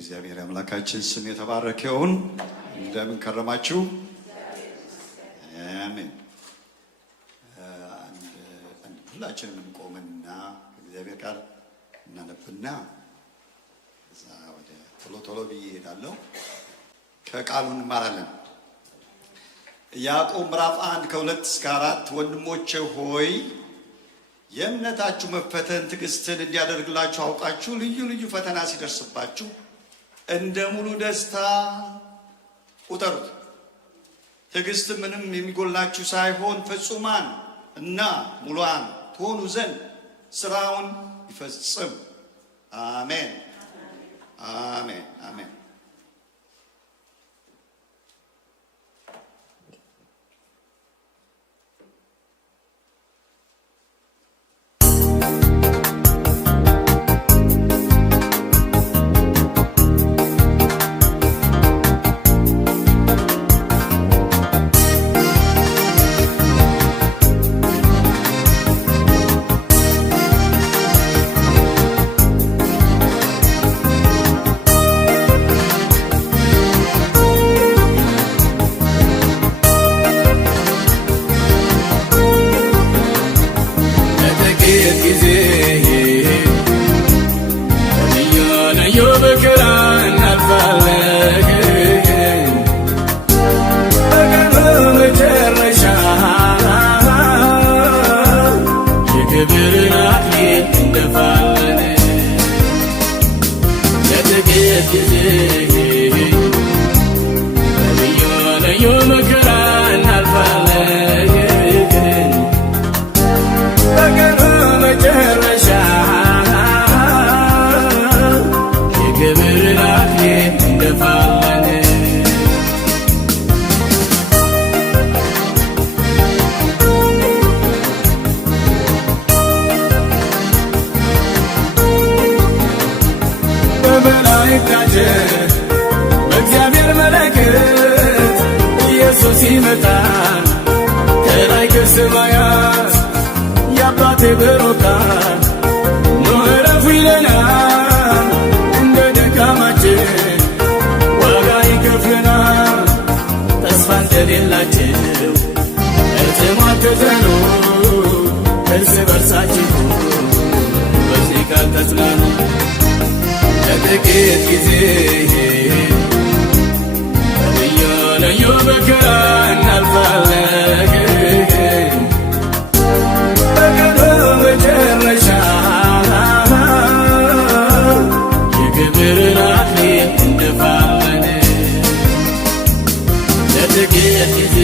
የእግዚአብሔር አምላካችን ስም የተባረከ ይሁን። እንደምን ከረማችሁ? አሜን። ሁላችንም እንቆምና እግዚአብሔር ቃል እናነብና እዛ ወደ ቶሎ ብዬ እሄዳለሁ። ከቃሉ እንማራለን። ያዕቆብ ምዕራፍ 1 ከ2 እስከ 4 ወንድሞቼ ሆይ የእምነታችሁ መፈተን ትዕግስትን እንዲያደርግላችሁ አውቃችሁ ልዩ ልዩ ፈተና ሲደርስባችሁ እንደ ሙሉ ደስታ ቁጠሩት። ትዕግስት ምንም የሚጎላችሁ ሳይሆን ፍጹማን እና ሙሉአን ትሆኑ ዘንድ ስራውን ይፈጽም። አሜን አሜን አሜን። በእግዚአብሔር መለከት ኢየሱስ ሲመጣ ከላይ ከሰማያት የአባቴ በሮካት ኑ ዕረፉ ይለናል። እንደ ድካማችን ዋጋ ይከፍለናል። ተስፋ እንደሌላቸው እርትሟተዘኑ እርስ በርሳችሁ በዚህ ቃል ተጽናኑ። ለጥቂት ጊዜ ልዩ መከራ እናልፋለን። በቀኑ መጨረሻ የክብርን አክሊል እንደፋለን። ለጥቂት ጊዜ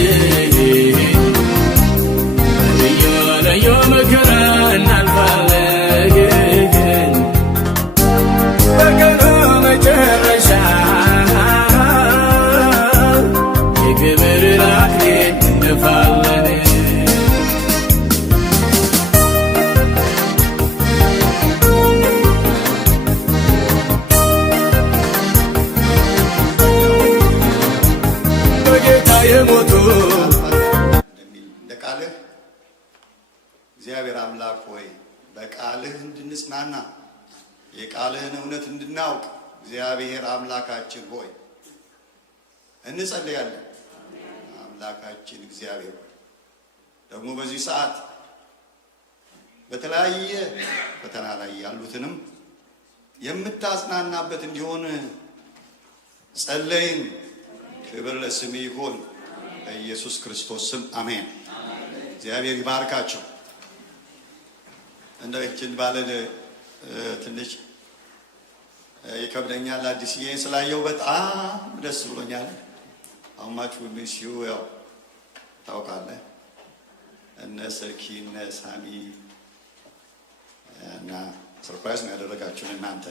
ልዩ መከራ እናልፋለን። በቀኑ መጨረሻ የክብርን አክሊል እንደፋለን። በጌታ የሞቱ እንደ ቃልህ እግዚአብሔር አምላክ ሆይ በቃልህ እንድንጽናና የቃልህን እውነት እንድናውቅ እግዚአብሔር አምላካችን ሆይ እንጸልያለን። አምላካችን እግዚአብሔር ደግሞ በዚህ ሰዓት በተለያየ ፈተና ላይ ያሉትንም የምታጽናናበት እንዲሆን ጸለይን። ክብር ለስምህ ይሁን በኢየሱስ ክርስቶስ ስም አሜን። እግዚአብሔር ይባርካቸው። እንደችን ባለ ትንሽ ይከብደኛል። አዲስዬ ስላየው በጣም ደስ ብሎኛል። አማቹ ሚስዩ ያው ታውቃለህ፣ እነ ሰኪ እነ ሳሚ እና ሰርፕራይዝ ነው ያደረጋችሁን እናንተ።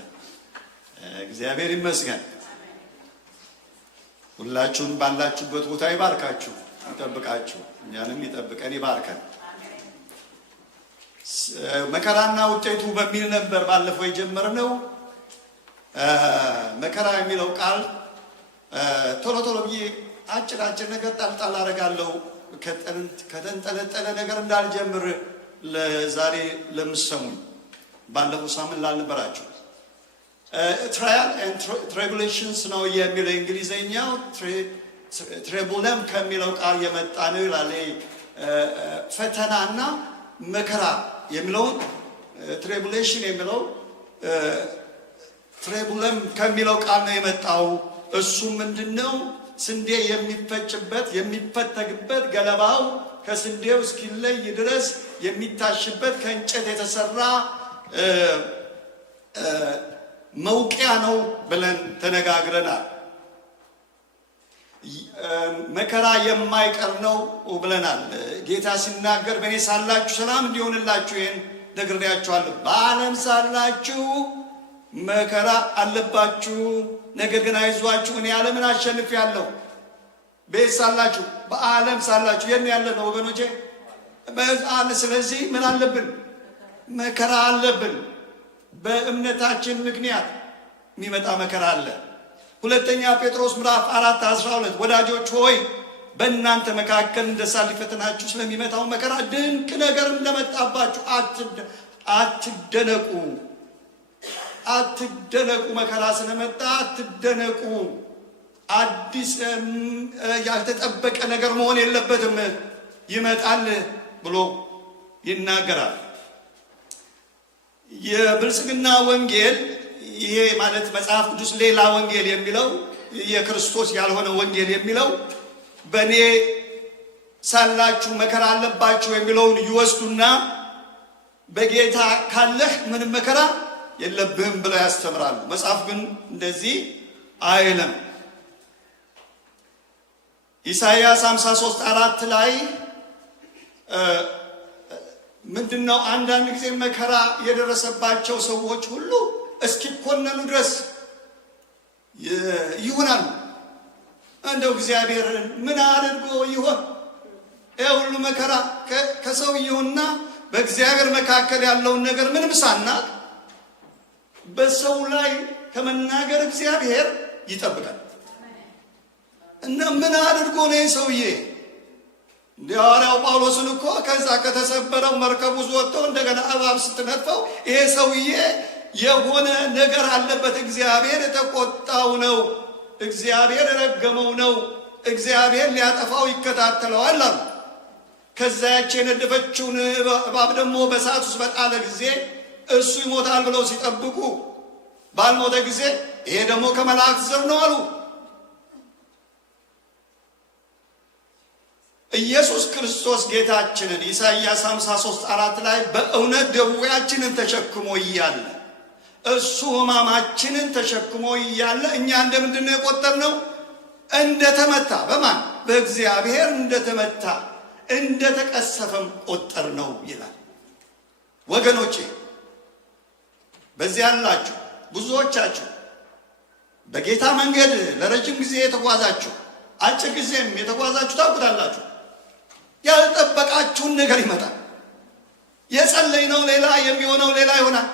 እግዚአብሔር ይመስገን። ሁላችሁን ባላችሁበት ቦታ ይባርካችሁ፣ ይጠብቃችሁ፣ እኛንም ይጠብቀን፣ ይባርከን። መከራና ውጤቱ በሚል ነበር ባለፈው የጀመርነው። መከራ የሚለው ቃል ቶሎ ብዬ አጭር ነገር ጣልጣል አደርጋለሁ ከተንጠለጠለ ነገር እንዳልጀምር ለዛሬ ለምሰሙኝ ባለፈው ሳምንት ላልነበራችሁ ትራያል ኤንድ ትሪቡሌሽንስ ነው የሚለው እንግሊዘኛው። ትሪቡለም ከሚለው ቃል የመጣ ነው ይላል። ፈተናና መከራ የሚለውን ትሪቡሌሽን የሚለው ትሪቡለም ከሚለው ቃል ነው የመጣው። እሱ ምንድነው? ስንዴ የሚፈጭበት የሚፈተግበት፣ ገለባው ከስንዴው እስኪለይ ድረስ የሚታሽበት ከእንጨት የተሰራ መውቂያ ነው ብለን ተነጋግረናል። መከራ የማይቀር ነው ብለናል። ጌታ ሲናገር በእኔ ሳላችሁ ሰላም እንዲሆንላችሁ ይህን ነግሬያችኋለሁ። በዓለም ሳላችሁ መከራ አለባችሁ፣ ነገር ግን አይዟችሁ እኔ ዓለምን አሸንፌአለሁ። ቤት ሳላችሁ፣ በዓለም ሳላችሁ የት ያለ ነው ወገኖቼ? ስለዚህ ምን አለብን? መከራ አለብን። በእምነታችን ምክንያት የሚመጣ መከራ አለ። ሁለተኛ ጴጥሮስ ምዕራፍ 4:12 ወዳጆች ሆይ በእናንተ መካከል እንደ እሳት ሊፈትናችሁ ስለሚመጣው መከራ ድንቅ ነገር እንደመጣባችሁ አትደነቁ። መከራ ስለመጣ አትደነቁ። አዲስ ያልተጠበቀ ነገር መሆን የለበትም። ይመጣል ብሎ ይናገራል። የብልጽግና ወንጌል ይሄ ማለት መጽሐፍ ቅዱስ ሌላ ወንጌል የሚለው የክርስቶስ ያልሆነ ወንጌል የሚለው በእኔ ሳላችሁ መከራ አለባችሁ የሚለውን ይወስዱና በጌታ ካለህ ምንም መከራ የለብህም ብለው ያስተምራሉ። መጽሐፍ ግን እንደዚህ አይልም። ኢሳይያስ 53:4 ላይ ምንድነው? አንዳንድ ጊዜ መከራ የደረሰባቸው ሰዎች ሁሉ እስኪኮነኑ ድረስ ይሆናሉ። እንደው እግዚአብሔር ምን አድርጎ ይሆን ይሄ ሁሉ መከራ? ከሰውየውና በእግዚአብሔር መካከል ያለውን ነገር ምንም ሳናቅ በሰው ላይ ከመናገር እግዚአብሔር ይጠብቃል። እና ምን አድርጎ ነው ሰውዬ? ሐዋርያው ጳውሎስን እኮ ከዛ ከተሰበረው መርከብ ውስጥ ወጥቶ እንደገና እባብ ስትነድፈው ይሄ ሰውዬ የሆነ ነገር አለበት፣ እግዚአብሔር የተቆጣው ነው፣ እግዚአብሔር የረገመው ነው፣ እግዚአብሔር ሊያጠፋው ይከታተለዋል አሉ። ከዛ ያቺ የነደፈችውን እባብ ደግሞ በእሳት ውስጥ በጣለ ጊዜ እሱ ይሞታል ብለው ሲጠብቁ ባልሞተ ጊዜ ይሄ ደግሞ ከመላእክት ዘር ነው አሉ። ኢየሱስ ክርስቶስ ጌታችንን ኢሳይያስ 53:4 ላይ በእውነት ደዌያችንን ተሸክሞ እያለ እሱ ሕማማችንን ተሸክሞ እያለ እኛ እንደምንድን ነው የቆጠርነው? እንደተመታ። በማን? በእግዚአብሔር እንደተመታ እንደተቀሰፈም ቆጠር ነው ይላል። ወገኖቼ በዚህ ያላችሁ ብዙዎቻችሁ በጌታ መንገድ ለረጅም ጊዜ የተጓዛችሁ አጭር ጊዜም የተጓዛችሁ ታውቁታላችሁ። ያልጠበቃችሁን ነገር ይመጣል። የጸለይነው ሌላ የሚሆነው ሌላ ይሆናል።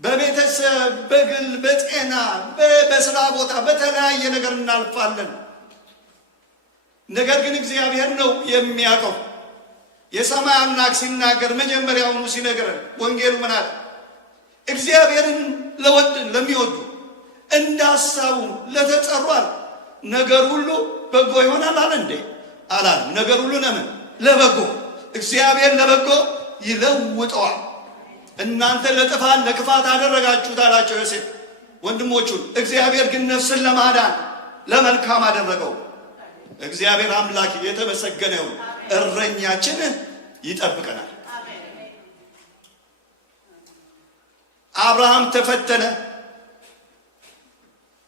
በቤተሰብ፣ በግል፣ በጤና፣ በስራ ቦታ በተለያየ ነገር እናልፋለን። ነገር ግን እግዚአብሔር ነው የሚያውቀው። የሰማይ አምላክ ሲናገር መጀመሪያውኑ ሲነገረን ወንጌሉ ምን አለ? እግዚአብሔርን ለሚወዱ እንደ ሐሳቡ ለተጠሯል ነገር ሁሉ በጎ ይሆናል አለ እንዴ? አላለም። ነገር ሁሉ ለምን? ለበጎ። እግዚአብሔር ለበጎ ይለውጠዋል። እናንተ ለጥፋት ለክፋት አደረጋችሁት አላቸው ዮሴፍ ወንድሞቹን። እግዚአብሔር ግን ነፍስን ለማዳን ለመልካም አደረገው። እግዚአብሔር አምላክ የተመሰገነ ይሁን። እረኛችን ይጠብቀናል። አብርሃም ተፈተነ።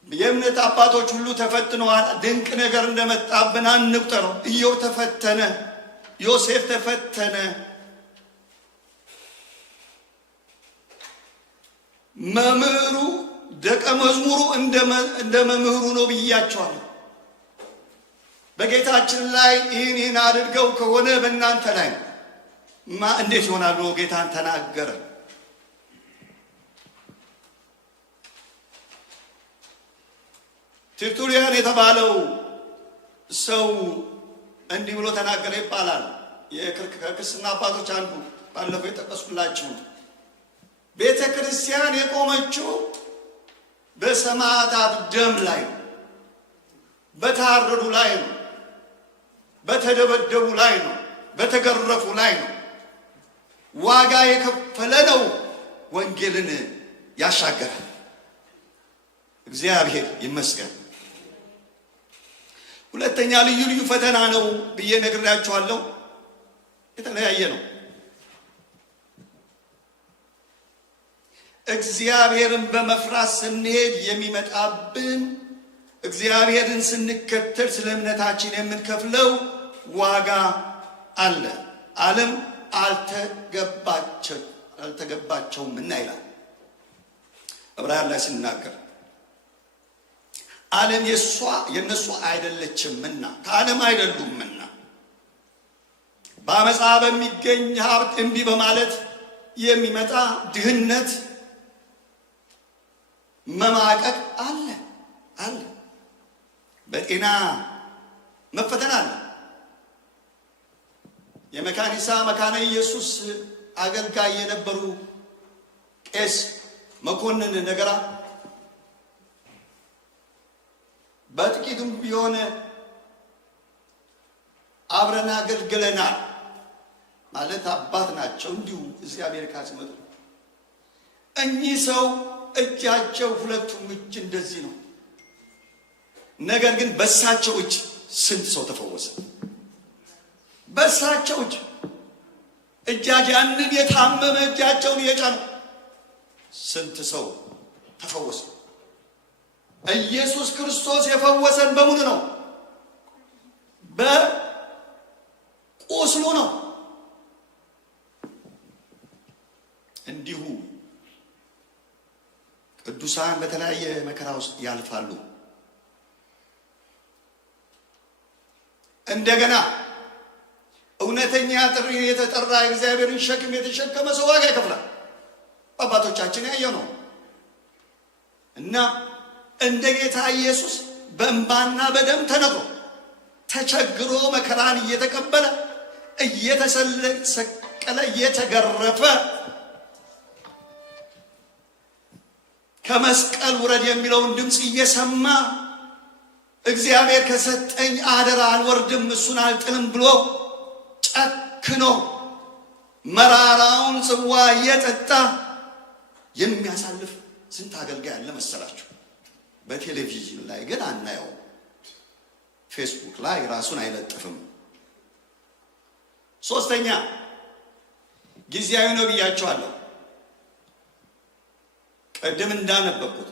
የእምነት አባቶች ሁሉ ተፈትነዋል። ድንቅ ነገር እንደመጣብን አንቁጠረው። ኢዮብ ተፈተነ፣ ዮሴፍ ተፈተነ። መምህሩ ደቀ መዝሙሩ እንደ መምህሩ ነው ብያቸዋለሁ። በጌታችን ላይ ይህን አድርገው ከሆነ በእናንተ ላይ እንዴት ይሆናሉ? ጌታን ተናገረ። ቲርቱሊያን የተባለው ሰው እንዲህ ብሎ ተናገረ ይባላል። ከክርስትና አባቶች አንዱ ባለፈው የጠቀስኩላችሁ ቤተ ክርስቲያን የቆመችው በሰማዕታት ደም ላይ ነው። በታረዱ ላይ ነው። በተደበደቡ ላይ ነው። በተገረፉ ላይ ነው። ዋጋ የከፈለ ነው ወንጌልን ያሻገራል። እግዚአብሔር ይመስገን። ሁለተኛ ልዩ ልዩ ፈተና ነው ብዬ ነግሬያችኋለሁ። የተለያየ ነው። እግዚአብሔርን በመፍራት ስንሄድ የሚመጣብን እግዚአብሔርን ስንከተል ስለ እምነታችን የምንከፍለው ዋጋ አለ። ዓለም አልተገባቸውም እና ይላል ዕብራውያን ላይ ሲናገር ዓለም የነሱ አይደለችምና ከዓለም አይደሉምና በአመፃ በሚገኝ ሀብት እምቢ በማለት የሚመጣ ድህነት መማቀቅ አለ። በጤና መፈተን አለ። የመካኒሳ መካነ ኢየሱስ አገልጋይ የነበሩ ቄስ መኮንን ነገራ በጥቂቱም ቢሆን አብረን አገልግለናል ማለት አባት ናቸው። እንዲሁ እዚህ አሜሪካ ሲመጡ እኚህ ሰው እጃቸው ሁለቱም እጅ እንደዚህ ነው። ነገር ግን በሳቸው እጅ ስንት ሰው ተፈወሰ? በሳቸው እጃቸው ያንን የታመመ እጃቸውን የጫኑ ስንት ሰው ተፈወሰ? ኢየሱስ ክርስቶስ የፈወሰን በሙሉ ነው። በቁስሉ ነው። እንዲሁ ቅዱሳን በተለያየ መከራ ውስጥ ያልፋሉ። እንደገና እውነተኛ ጥሪ የተጠራ እግዚአብሔርን ሸክም የተሸከመ ሰው ዋጋ ይከፍላል። አባቶቻችን ያየው ነው እና እንደ ጌታ ኢየሱስ በእንባና በደም ተነግሮ ተቸግሮ መከራን እየተቀበለ እየተሰቀለ እየተገረፈ ከመስቀል ውረድ የሚለውን ድምፅ እየሰማ እግዚአብሔር ከሰጠኝ አደራ አልወርድም እሱን አልጥልም ብሎ ጨክኖ መራራውን ጽዋ እየጠጣ የሚያሳልፍ ስንት አገልጋይ አለ መሰላችሁ? በቴሌቪዥን ላይ ግን አናየው። ፌስቡክ ላይ ራሱን አይለጥፍም። ሶስተኛ ጊዜያዊ ነው ብያቸዋለሁ። ቅድም እንዳነበብኩት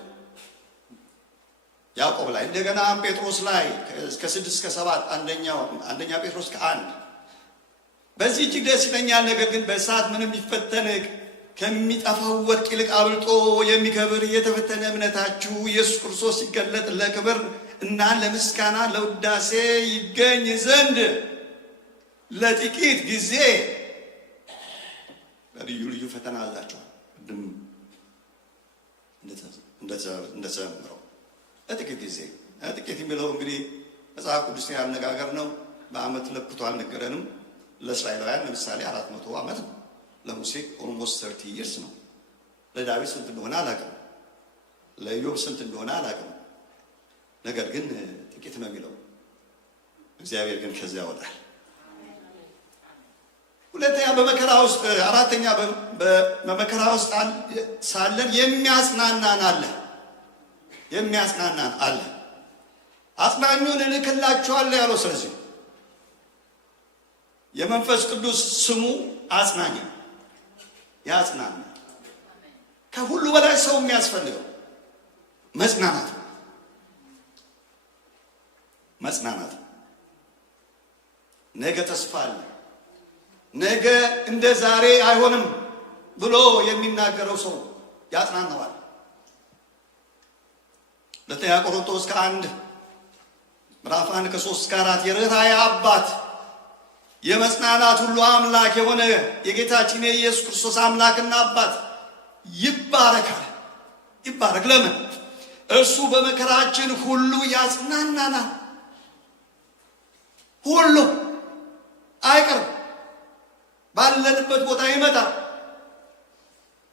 ያዕቆብ ላይ እንደገና ጴጥሮስ ላይ እስከ 6 እስከ 7 አንደኛ ጴጥሮስ ከ1 በዚህ እጅግ ደስ ይለኛል። ነገር ግን በእሳት ምንም ቢፈተን ከሚጠፋው ወርቅ ይልቅ አብልጦ የሚከብር የተፈተነ እምነታችሁ ኢየሱስ ክርስቶስ ሲገለጥ ለክብር እና ለምስጋና ለውዳሴ ይገኝ ዘንድ ለጥቂት ጊዜ በልዩ ልዩ ፈተና አላችኋል። እንደተዘምረው ለጥቂት ጊዜ ጥቂት የሚለው እንግዲህ መጽሐፍ ቅዱስ ያነጋገር ነው። በአመት ለክቶ አልነገረንም። ለእስራኤላውያን ለምሳሌ 400 ዓመት ነው። ለሙሴ ኦልሞስት 30 years ነው። ለዳዊት ስንት እንደሆነ አላውቅም። ለኢዮብ ስንት እንደሆነ አላውቅም። ነገር ግን ጥቂት ነው የሚለው እግዚአብሔር ግን ከዚያ ያወጣል። ሁለተኛ በመከራ ውስጥ አራተኛ በመከራ ውስጥ ሳለን የሚያጽናናን አለ። አጽናኙን እልክላችኋለሁ ያለው ስለዚህ የመንፈስ ቅዱስ ስሙ አጽናኝ ያጽናና። ከሁሉ በላይ ሰው የሚያስፈልገው መጽናናት። ነገ ተስፋ አለ። ነገ እንደ ዛሬ አይሆንም ብሎ የሚናገረው ሰው ያጽናናዋል። ሁለተኛ ቆሮንቶስ ከ1 ምዕራፍ 1 ከ3 እስከ 4 የርኅራኄ አባት የመጽናናት ሁሉ አምላክ የሆነ የጌታችን የኢየሱስ ክርስቶስ አምላክና አባት ይባረክ። ለምን? እርሱ በመከራችን ሁሉ ያጽናናናል። ሁሉ አይቀርም፣ ባለንበት ቦታ ይመጣል።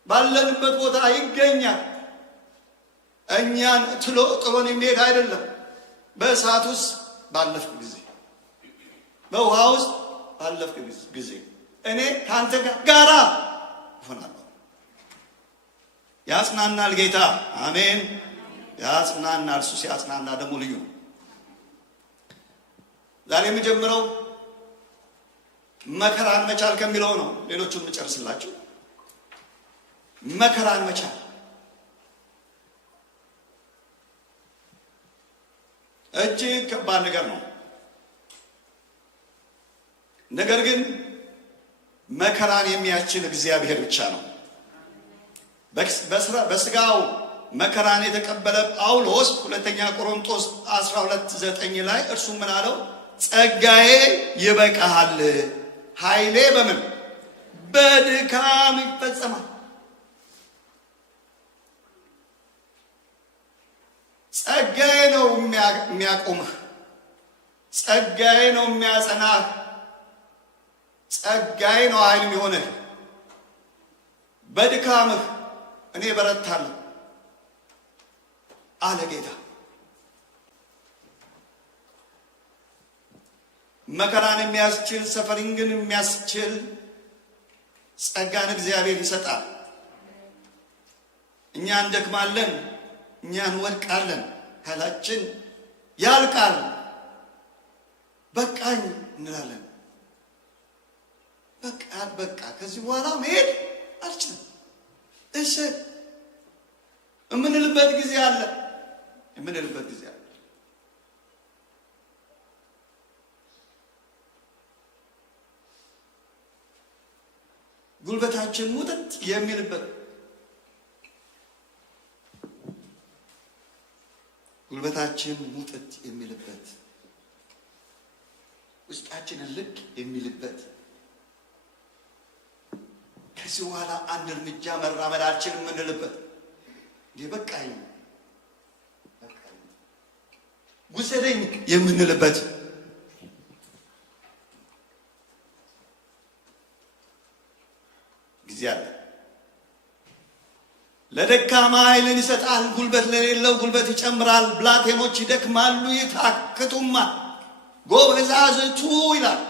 ባለንበት ቦታ ይገኛል። እኛን ጥሎን የሚሄድ አይደለም። በእሳት ውስጥ ባለፍክ ጊዜ፣ በውሃ ውስጥ ባለፍክ ጊዜ እኔ ከአንተ ጋራ እሆናለሁ። ያጽናናል ጌታ። አሜን። ያጽናናል። እሱ ሲያጽናና ደግሞ ልዩ ነው። ዛሬ የምጀምረው መከራን መቻል ከሚለው ነው። ሌሎቹን የምጨርስላችሁ። መከራን መቻል እጅግ ከባድ ነገር ነው። ነገር ግን መከራን የሚያችል እግዚአብሔር ብቻ ነው። በስጋው መከራን የተቀበለ ጳውሎስ ሁለተኛ ቆሮንቶስ 12:9 ላይ እርሱ ምን አለው? ጸጋዬ ይበቃሃል፣ ኃይሌ በምን በድካም ይፈጸማል። ጸጋዬ ነው የሚያቆምህ፣ ጸጋዬ ነው የሚያጸናህ፣ ጸጋዬ ነው ኃይል የሚሆንህ። በድካምህ እኔ በረታለሁ አለ ጌታ። መከራን የሚያስችል ሰፈሪንግን የሚያስችል ጸጋን እግዚአብሔር ይሰጣል። እኛ እንደክማለን፣ እኛ እንወድቃለን፣ ኃይላችን ያልቃል፣ በቃኝ እንላለን። በቃ ከዚህ በኋላ መሄድ አልችልም እሺ የምንልበት ጊዜ አለ። ጉልበታችን ሙጥጥ የሚልበት፣ ውስጣችንን ልክ የሚልበት፣ ከዚህ በኋላ አንድ እርምጃ መራመድ አልችልም የምንልበት፣ በቃኝ ውሰደኝ የምንልበት ጊዜ አለ። ለደካማ ኃይልን ይሰጣል፣ ጉልበት ለሌለው ጉልበት ይጨምራል። ብላቴኖች ይደክማሉ ይታክቱማል፣ ጎበዛዝቱ ይላል፣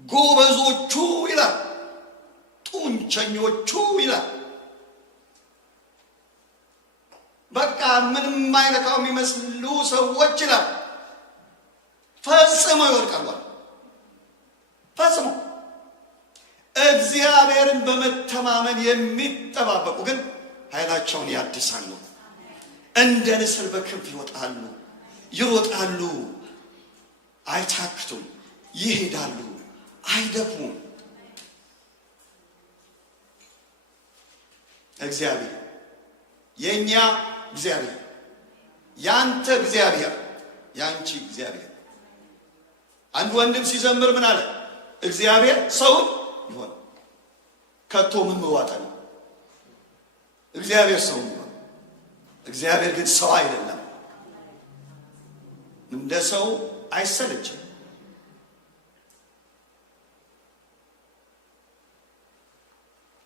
ጎበዞቹ ይላል፣ ጡንቸኞቹ ይላል። በቃ ምንም አይነካው የሚመስሉ ሰዎች ይላል ፈጽሞ ይወድቃሉ። ፈጽሞ እግዚአብሔርን በመተማመን የሚጠባበቁ ግን ኃይላቸውን ያድሳሉ፣ እንደ ንስር በክንፍ ይሮጣሉ፣ አይታክቱም፣ ይሄዳሉ፣ አይደክሙም። እግዚአብሔር የኛ እግዚአብሔር፣ ያንተ እግዚአብሔር፣ ያንቺ እግዚአብሔር። አንድ ወንድም ሲዘምር ምን አለ? እግዚአብሔር ሰውን ይሆን ከቶ ምን መዋጠ ነው? እግዚአብሔር ሰው ይሆን፣ እግዚአብሔር ግን ሰው አይደለም። እንደ ሰው አይሰለችም።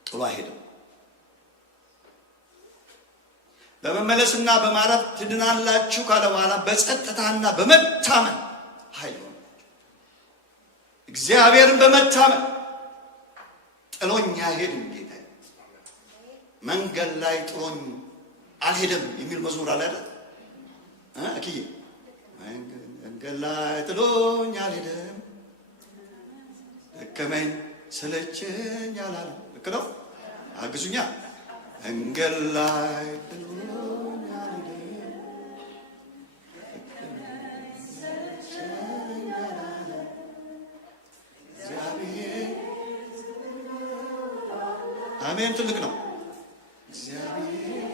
ጥሎ አይሄድም። በመመለስና በማረፍ ትድናላችሁ ካለ በኋላ በጸጥታና በመታመን ኃይል ሆነ። እግዚአብሔርን በመታመን ጥሎኝ አይሄድም ጌታ፣ መንገድ ላይ ጥሎኝ አልሄድም የሚል መዝሙር አለ አይደል? አኪዬ መንገድ ላይ ጥሎኝ አልሄድም፣ ደከመኝ ሰለቸኝ አላለም። ልክ ነው። አግዙኛ። መንገድ ላይ ጥሎኝ አልሄድም፣ ሰለቸኝ አላለም። እግዚአብሔር አሜን። ትልቅ ነው እግዚአብሔር።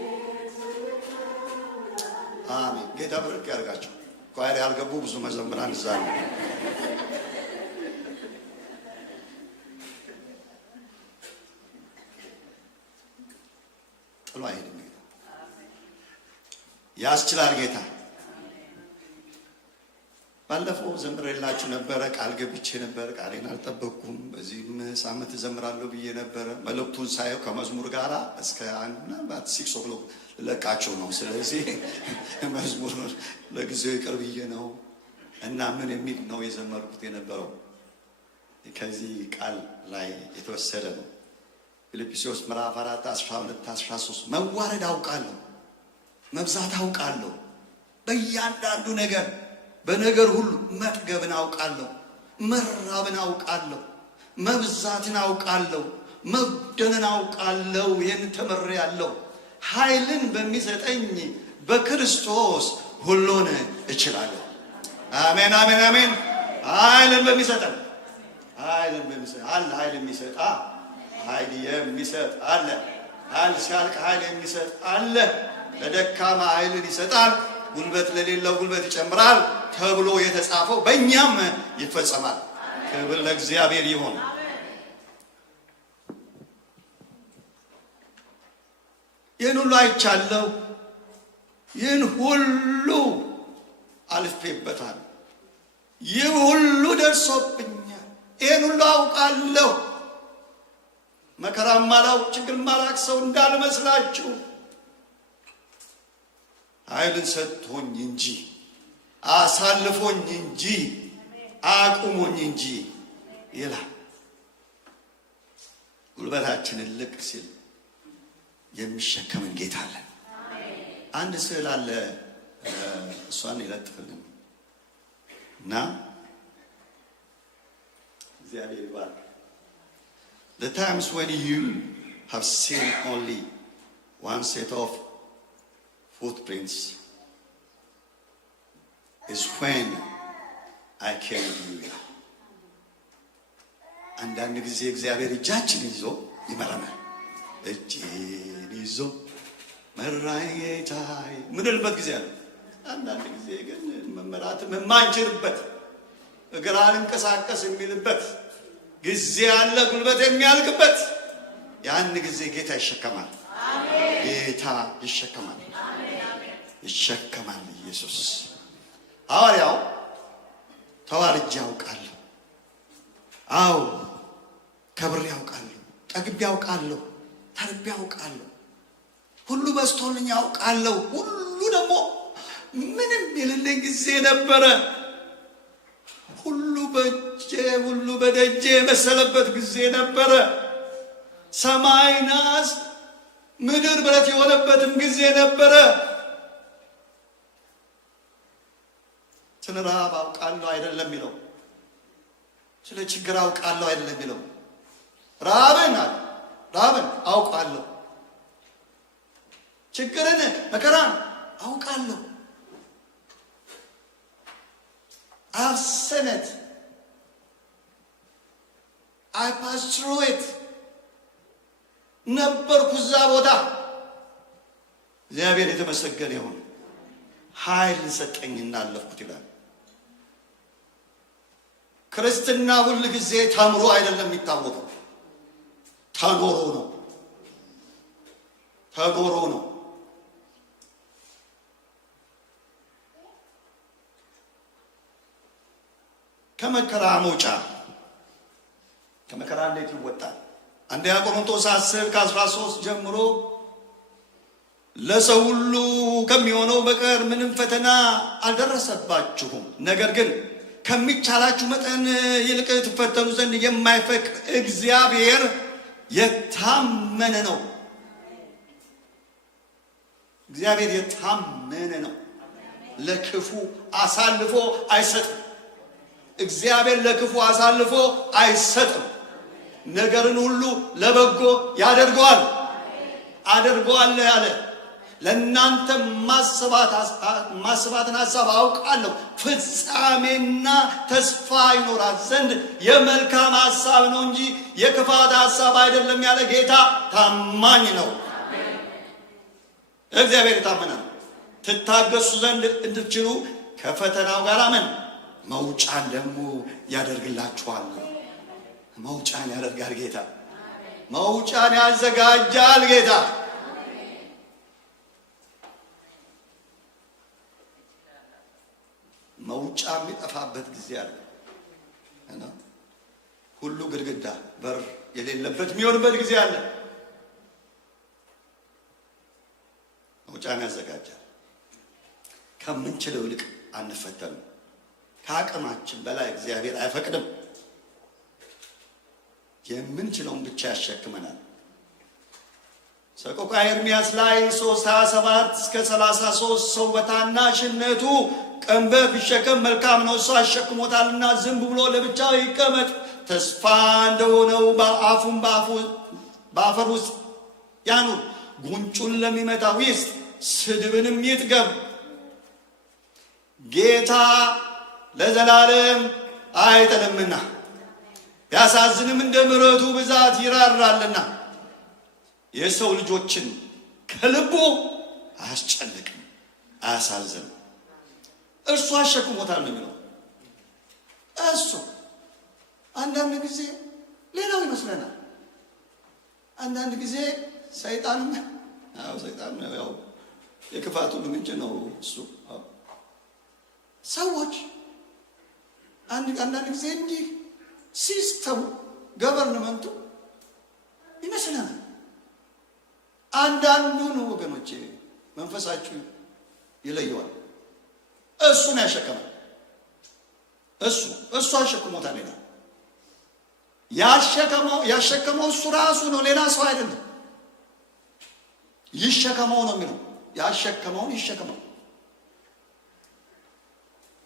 አሜን። ጌታ ብርክ ያርጋቸው። ኳየር ያልገቡ ብዙ መዘምራን እዛ ነው። ጥሎ አይሄድም ጌታ። ያስችላል ጌታ። ባለፈው ዘምሬላችሁ ነበረ። ቃል ገብቼ ነበር፣ ቃሌን አልጠበቅኩም። በዚህም ሳምንት ዘምራለሁ ብዬ ነበረ። መልእክቱን ሳየው ከመዝሙር ጋር እስከ ምናልባት 6 o'clock ለቃቸው ነው። ስለዚህ መዝሙር ለጊዜው ይቅር ብዬ ነው እና ምን የሚል ነው የዘመርኩት የነበረው ከዚህ ቃል ላይ የተወሰደ ነው። ፊልጵስዩስ ምዕራፍ 4 12-13 መዋረድ አውቃለሁ፣ መብዛት አውቃለሁ፣ በእያንዳንዱ ነገር በነገር ሁሉ መጥገብን አውቃለሁ፣ መራብን አውቃለሁ፣ መብዛትን አውቃለሁ፣ መጉደልን አውቃለሁ። ይህን ተምሬአለሁ። ኃይልን በሚሰጠኝ በክርስቶስ ሁሉን እችላለሁ። አሜን አሜን አሜን። ኃይልን በሚሰጠን ኃይል የሚሰጥ ኃይል የሚሰጥ አለ። ኃይል ሲያልቅ ኃይል የሚሰጥ አለ። ለደካማ ኃይልን ይሰጣል፣ ጉልበት ለሌለው ጉልበት ይጨምራል ተብሎ የተጻፈው በእኛም ይፈጸማል። ክብር ለእግዚአብሔር ይሁን። ይህን ሁሉ አይቻለሁ፣ ይህን ሁሉ አልፌበታል፣ ይህ ሁሉ ደርሶብኛል፣ ይህን ሁሉ አውቃለሁ። መከራም ማላውቅ ችግር ማላቅ ሰው እንዳልመስላችሁ ኃይልን ሰጥቶኝ እንጂ አሳልፎኝ እንጂ አቁሞኝ እንጂ ይላል። ጉልበታችንን ልቅ ሲል የሚሸከምን ጌታ አለን። አንድ ስዕል አለ፣ እሷን ይለጥፍልን እና እግዚአብሔር ይባርክ። The times when you have seen only one set of footprints is when I came to you. አንዳንድ ጊዜ እግዚአብሔር እጃችን ይዞ ይመራናል። እጄን ይዞ መራኝ ጌታዬ ምንልበት ጊዜ አለ። አንዳንድ ጊዜ ግን መመራት የማንችልበት እግር አልንቀሳቀስ የሚልበት ጊዜ አለ፣ ጉልበት የሚያልቅበት። ያን ጊዜ ጌታ ይሸከማል። ጌታ ይሸከማል፣ ይሸከማል ኢየሱስ። ሐዋርያው ተዋርጄ አውቃለሁ፣ አዎ ከብሬ አውቃለሁ፣ ጠግቤ አውቃለሁ፣ ተርቤ አውቃለሁ፣ ሁሉ በዝቶልኝ አውቃለሁ። ሁሉ ደግሞ ምንም የሌለኝ ጊዜ ነበረ። ሁሉ በእጄ ሁሉ በደጄ የመሰለበት ጊዜ ነበረ። ሰማይ ናስ ምድር ብረት የሆነበትም ጊዜ ነበረ። ስለ ረሃብ አውቃለሁ አይደለም የሚለው፣ ስለ ችግር አውቃለሁ አይደለም የሚለው። ረሃብን አውቃለሁ፣ ችግርን መከራን አውቃለሁ። አብሰነት I passed through it ነበርኩ እዛ ቦታ። እግዚአብሔር የተመሰገነ ይሁን። ኃይል ሰጠኝና አለፍኩት ይላል። ክርስትና ሁል ጊዜ ተምሮ አይደለም የሚታወቀው፣ ተኖሮ ነው። ከመከራ መውጫ፣ ከመከራ እንዴት ይወጣል? አንደኛ ቆሮንቶስ 10:13 ጀምሮ ለሰው ሁሉ ከሚሆነው በቀር ምንም ፈተና አልደረሰባችሁም፣ ነገር ግን ከሚቻላችሁ መጠን ይልቅ ትፈተኑ ዘንድ የማይፈቅድ እግዚአብሔር የታመነ ነው። እግዚአብሔር የታመነ ነው፣ ለክፉ አሳልፎ አይሰጥም። እግዚአብሔር ለክፉ አሳልፎ አይሰጥም። ነገርን ሁሉ ለበጎ ያደርገዋል። አደርገዋለሁ ያለ ለእናንተ ማስባትን ሐሳብ አውቃለሁ፣ ፍጻሜና ተስፋ ይኖራት ዘንድ የመልካም ሐሳብ ነው እንጂ የክፋት ሐሳብ አይደለም ያለ ጌታ ታማኝ ነው። እግዚአብሔር የታመነ ነው። ትታገሱ ዘንድ እንድትችሉ ከፈተናው ጋር መውጫን ደግሞ ያደርግላችኋል። መውጫን ያደርጋል ጌታ፣ መውጫን ያዘጋጃል ጌታ። መውጫ የሚጠፋበት ጊዜ አለ እና ሁሉ ግድግዳ በር የሌለበት የሚሆንበት ጊዜ አለ። መውጫን ያዘጋጃል። ከምንችለው ይልቅ አንፈተንም። ከአቅማችን በላይ እግዚአብሔር አይፈቅድም። የምንችለውን ብቻ ያሸክመናል። ሰቆቃ ኤርምያስ ላይ 3:27 እስከ 33 ሰው በታናሽነቱ ቀንበር ቢሸከም መልካም ነው፣ እሱ አሸክሞታልና ዝም ብሎ ለብቻው ይቀመጥ። ተስፋ እንደሆነው በአፉም በአፈር ውስጥ ያኑር። ጉንጩን ለሚመታው ይስጥ፣ ስድብንም ይጥገብ። ጌታ ለዘላለም አይጥልምና ያሳዝንም እንደ ምሕረቱ ብዛት ይራራልና የሰው ልጆችን ከልቡ አያስጨንቅም፣ አያሳዝንም። እርሱ አሸክሞታል ነው የሚለው። እሱ አንዳንድ ጊዜ ሌላው ይመስለናል። አንዳንድ ጊዜ ሰይጣን ያው የክፋት ሁሉ ምንጭ ነው እሱ። ሰዎች አንዳንድ ጊዜ እንዲህ ሲስተሙ ገቨርንመንቱ ይመስለናል። አንዳንዱን ወገኖቼ መንፈሳችሁ ይለየዋል። እሱን ያሸከማል። እሱ አሸክሞታል። ሌላ ያሸከመው እሱ ራሱ ነው፣ ሌላ ሰው አይደለም። ይሸከመው ነው የሚለው። ያሸከመውን ይሸከመው።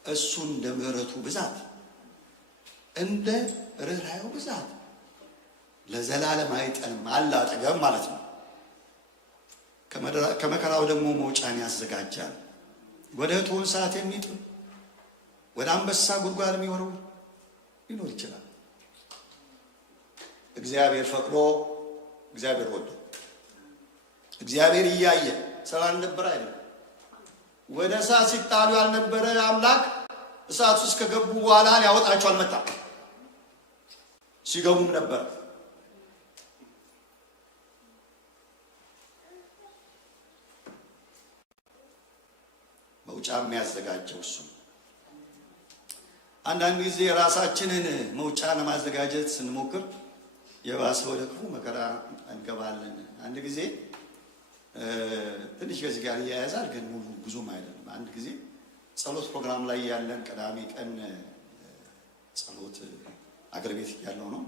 እሱ እንደ ምሕረቱ ብዛት እንደ ርኅራኄው ብዛት ለዘላለም አይጠልም፣ አለ አጠገብ ማለት ነው። ከመከራው ደግሞ መውጫን ያዘጋጃል። ወደ እቶን ሰዓት የሚጥል ወደ አንበሳ ጉድጓድ የሚወረውር ሊኖር ይችላል። እግዚአብሔር ፈቅዶ እግዚአብሔር ወዶ እግዚአብሔር እያየ ስላልነበረ አይደለም። ወደ እሳት ሲጣሉ ያልነበረ አምላክ እሳት ውስጥ ከገቡ በኋላ ሊያወጣቸው አልመጣም። ሲገቡም ነበር። መውጫ የሚያዘጋጀው እሱ። አንዳንድ ጊዜ ራሳችንን መውጫ ለማዘጋጀት ስንሞክር የባሰ ወደ ክፉ መከራ እንገባለን። አንድ ጊዜ ትንሽ ከዚህ ጋር እያያዛል፣ ግን ሙሉ ብዙም አይደለም። አንድ ጊዜ ጸሎት ፕሮግራም ላይ ያለን ቅዳሜ ቀን ጸሎት አገር ቤት ያለው ነው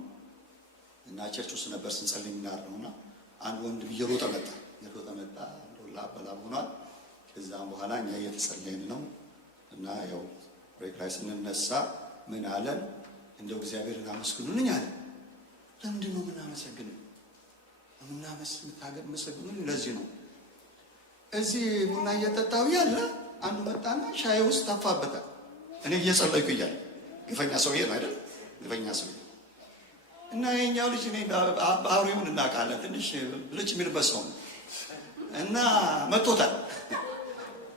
እና ቸርች ውስጥ ነበር ስንጸልይ የምናድር ነውና አንድ ወንድም እየሮጠ መጣ። እንደውላ በላብ ሆኗል። ከዛም በኋላ እኛ እየተጸለይን ነው እና ያው ብሬክ ላይ ስንነሳ ምን አለን? እንደው እግዚአብሔርን አመስግኑልኝ አለ። ለምንድን ነው የምናመሰግነው? የምናመሰግኑልኝ ለዚህ ነው። እዚህ ቡና እየጠጣሁ ያለ አንዱ መጣና ሻይ ውስጥ ተፋበታል። እኔ እየጸለይኩ እያለ ግፈኛ ሰውዬ ነው አይደል? ግፈኛ ሰውዬ እና የኛው ልጅ እኔ ባህሪውን እናውቃለን። ትንሽ ልጅ የሚልበት ሰው ነው እና መጥቶታል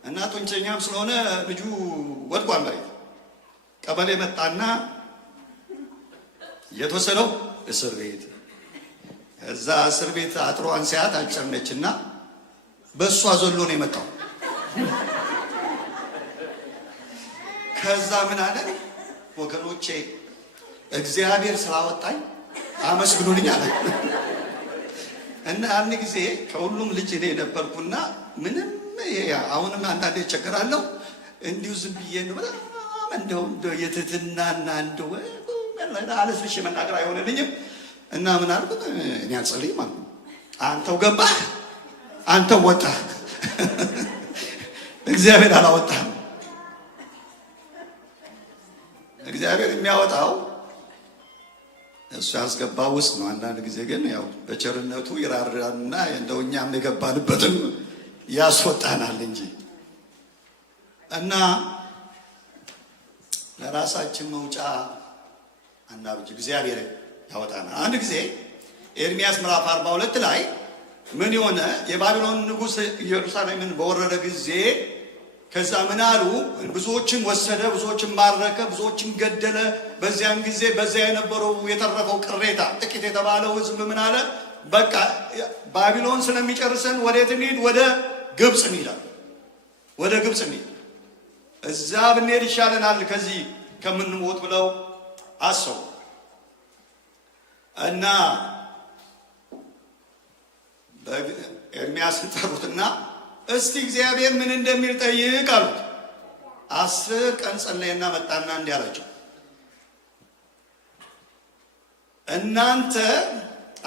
እና ጡንቸኛም ስለሆነ ልጁ ወድቋል መሬት። ቀበሌ መጣና የተወሰነው እስር ቤት። እዛ እስር ቤት አጥሯን ሲያት አጭር ነችና በእሷ ዘሎ ነው የመጣው። ከዛ ምን አለ? ወገኖቼ እግዚአብሔር ስላወጣኝ አመስግኑልኝ አለ። እና አንድ ጊዜ ከሁሉም ልጅ እኔ ነበርኩና ምንም አሁንም አንዳንዴ ይቸገራለሁ። እንዲሁ ዝም ብዬ ነው በጣም እንደው የትህትናና እንደው አለስልሽ መናገር አይሆንልኝም። እና ምን አልኩት? እኔ አልጸልይም አልኩ። አንተው ገባህ፣ አንተው ወጣህ፣ እግዚአብሔር አላወጣህም። እግዚአብሔር የሚያወጣው እሱ ያስገባው ውስጥ ነው። አንዳንድ ጊዜ ግን ያው በቸርነቱ ይራራና እንደው እኛም የገባንበትም ያስወጣናል እንጂ እና ለራሳችን መውጫ አናብጅ፣ እግዚአብሔር ያወጣናል። አንድ ጊዜ ኤርምያስ ምዕራፍ 42 ላይ ምን የሆነ የባቢሎን ንጉሥ ኢየሩሳሌምን በወረደ ጊዜ ከዛ ምን አሉ? ብዙዎችን ወሰደ፣ ብዙዎችን ማረከ፣ ብዙዎችን ገደለ። በዚያን ጊዜ በዚያ የነበረው የተረፈው ቅሬታ ጥቂት የተባለው ሕዝብ ምን አለ? በቃ ባቢሎን ስለሚጨርሰን ወዴት እንሂድ? ወደ ግብፅ እንሂድ። ወደ ግብፅ እንሂድ። እዛ ብንሄድ ይሻለናል ከዚህ ከምንሞት ብለው አሰቡ እና ኤርምያስን ጠሩትና እስቲ እግዚአብሔር ምን እንደሚል ጠይቅ አሉት። 10 ቀን ጸለየና መጣና እንዲህ አላቸው፣ እናንተ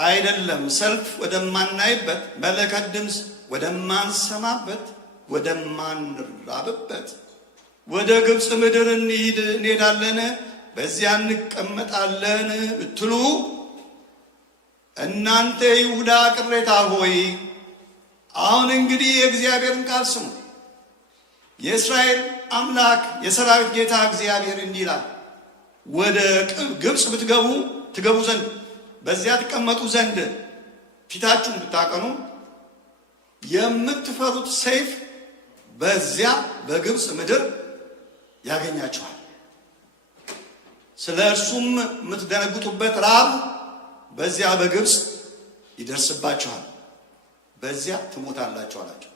አይደለም ሰልፍ ወደማናይበት፣ መለከት ድምፅ ወደማንሰማበት፣ ወደማንራብበት ወደ ግብፅ ምድር እንሄዳለን በዚያ እንቀመጣለን ብትሉ እናንተ ይሁዳ ቅሬታ ሆይ አሁን እንግዲህ የእግዚአብሔርን ቃል ስሙ። የእስራኤል አምላክ የሰራዊት ጌታ እግዚአብሔር እንዲህ ይላል፣ ወደ ግብፅ ትገቡ ዘንድ በዚያ ትቀመጡ ዘንድ ፊታችሁን ብታቀኑ የምትፈሩት ሰይፍ በዚያ በግብፅ ምድር ያገኛችኋል። ስለ እርሱም የምትደነግጡበት ራብ በዚያ በግብፅ ይደርስባችኋል፣ በዚያ ትሞታላችሁ አላቸው።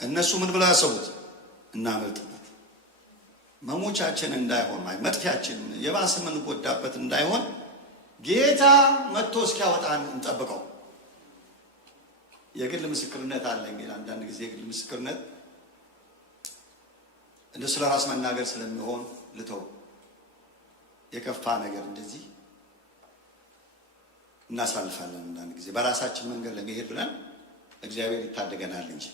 እነሱ ምን ብለው ያሰቡት? እናመልጥበት፣ መሞቻችን እንዳይሆን መጥፊያችን የባሰ የምንጎዳበት እንዳይሆን ጌታ መጥቶ እስኪያወጣን እንጠብቀው። የግል ምስክርነት አለ። እንግዲህ አንዳንድ ጊዜ የግል ምስክርነት እንደ ስለ ራስ መናገር ስለሚሆን ልተው። የከፋ ነገር እንደዚህ እናሳልፋለን። አንዳንድ ጊዜ በራሳችን መንገድ ለመሄድ ብለን እግዚአብሔር ይታደገናል እንጂ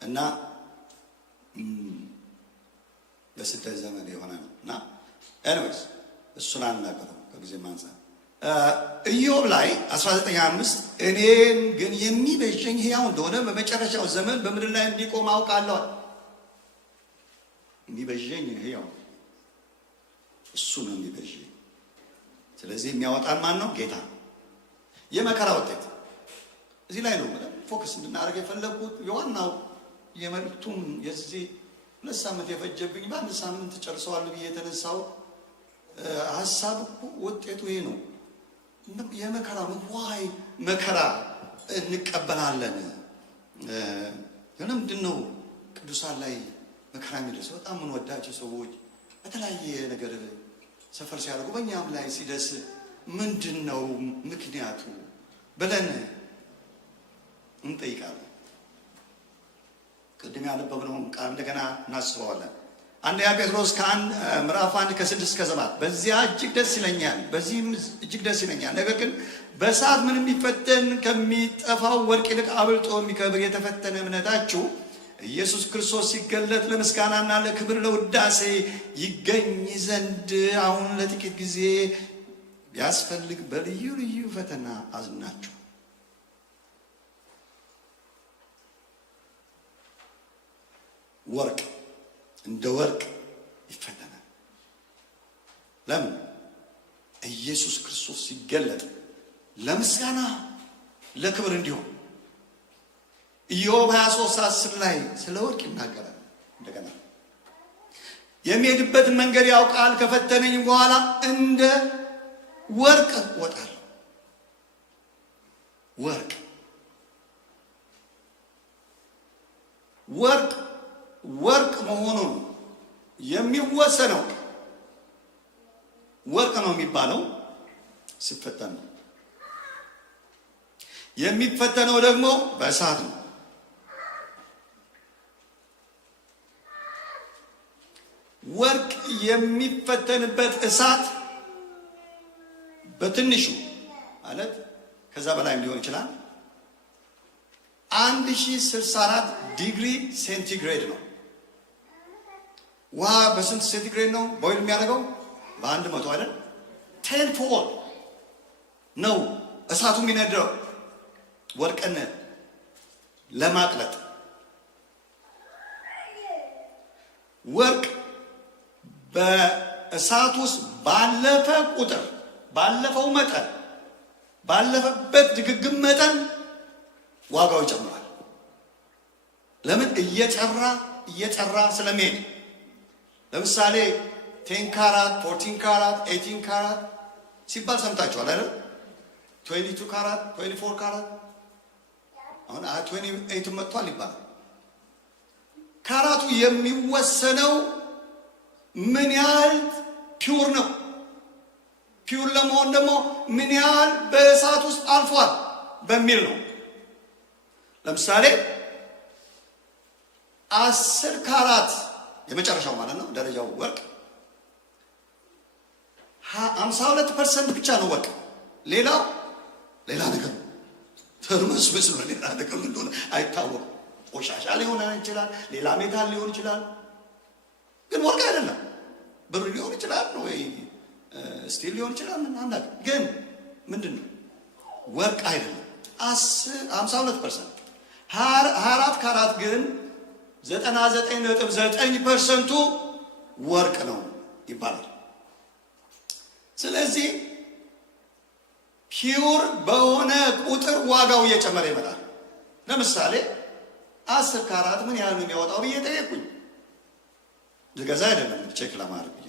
እና በስደት ዘመን የሆነ ነው እና ኤኒዌይስ እሱን አናገረው ከጊዜ ማንሳት ኢዮብ ላይ 19:5 እኔን ግን የሚቤዠኝ ሕያው እንደሆነ በመጨረሻው ዘመን በምድር ላይ እንዲቆም አውቃለሁ። የሚቤዠኝ ሕያው እሱ ነው የሚቤዠኝ። ስለዚህ የሚያወጣን ማን ነው? ጌታ። የመከራ ውጤት እዚህ ላይ ነው ፎከስ እንድናደርግ የፈለግኩት። የዋናው የመልእክቱም የዚህ 2 ሳምንት የፈጀብኝ በአንድ ሳምንት ጨርሰዋል ብዬ የተነሳው ሀሳብ ውጤቱ ይሄ ነው። የመከራ ዋይ መከራ እንቀበላለን። ለምንድን ነው ቅዱሳን ላይ መከራ የሚደርሰው? በጣም የምንወዳቸው ሰዎች በተለያየ ነገር ሰፈር ሲያደርጉ በእኛም ላይ ሲደርስ ምንድን ነው ምክንያቱ ብለን እንጠይቃለን። ቅድም ያነበብነውን ቃል እንደገና እናስበዋለን። አንደኛ ጴጥሮስ ምዕራፍ 1 ከ6 እስከ 7 በዚያ እጅግ ደስ ይለኛል፣ በዚህም እጅግ ደስ ይለኛል። ነገር ግን በእሳት ምን የሚፈተን ከሚጠፋው ወርቅ ይልቅ አብልጦ የሚከብር የተፈተነ እምነታችሁ ኢየሱስ ክርስቶስ ሲገለጥ ለምስጋናና ለክብር ለውዳሴ ይገኝ ዘንድ አሁን ለጥቂት ጊዜ ያስፈልግ በልዩ ልዩ ፈተና አዝናችሁ ወርቅ እንደ ወርቅ ይፈተናል። ለምን? ኢየሱስ ክርስቶስ ሲገለጥ ለምስጋና ለክብር እንዲሆን። ኢዮብ 23:10 ላይ ስለ ወርቅ ይናገራል። እንደገና የሚሄድበትን መንገድ ያውቃል፣ ከፈተነኝ በኋላ እንደ ወርቅ እወጣለሁ። ወርቅ መሆኑን የሚወሰነው ወርቅ ነው የሚባለው ሲፈተን ነው። የሚፈተነው ደግሞ በእሳት ነው። ወርቅ የሚፈተንበት እሳት በትንሹ ማለት ከዛ በላይ ሊሆን ይችላል 1064 ዲግሪ ሴንቲግሬድ ነው። ውሃ በስንት ሴንቲግሬድ ነው ቦይል የሚያደርገው? በ100 አይደል? 10 ፎል ነው እሳቱ የሚነድረው ወርቅን ለማቅለጥ። ወርቅ በእሳት ውስጥ ባለፈ ቁጥር ባለፈው መጠን ባለፈበት ድግግም መጠን ዋጋው ይጨምራል። ለምን? እየጨራ ስለሚሄድ። ለምሳሌ 10 ካራት 14 ካራት 18 ካራት ሲባል ሰምታችኋል አይደል? 22 ካራት 24 ካራት አሁን 28 መጥቷል ይባላል። ካራቱ የሚወሰነው ምን ያህል ፒውር ነው። ፒውር ለመሆን ደግሞ ምን ያህል በእሳት ውስጥ አልፏል በሚል ነው። ለምሳሌ 10 ካራት የመጨረሻው ማለት ነው ደረጃው ወርቅ 52% ብቻ ነው ወርቅ። ሌላው ሌላ ነገር ተርመስመስ ነው። ሌላ ነገር ምን እንደሆነ አይታወቅም። ቆሻሻ ሊሆን ይችላል፣ ሌላ ሜታል ሊሆን ይችላል፣ ግን ወርቅ አይደለም። ብር ሊሆን ይችላል ወይ ስቲል ሊሆን ይችላል። አንዳንድ ግን ምንድነው ወርቅ አይደለም። 52% 24 ካራት ግን 99.9% ወርቅ ነው ይባላል። ስለዚህ ፒውር በሆነ ቁጥር ዋጋው እየጨመረ ይመጣል። ለምሳሌ 10 ካራት ምን ያህል ነው የሚያወጣው ብዬ ጠየቁኝ። ልገዛ አይደለም ቼክ ለማድረግ ብዬ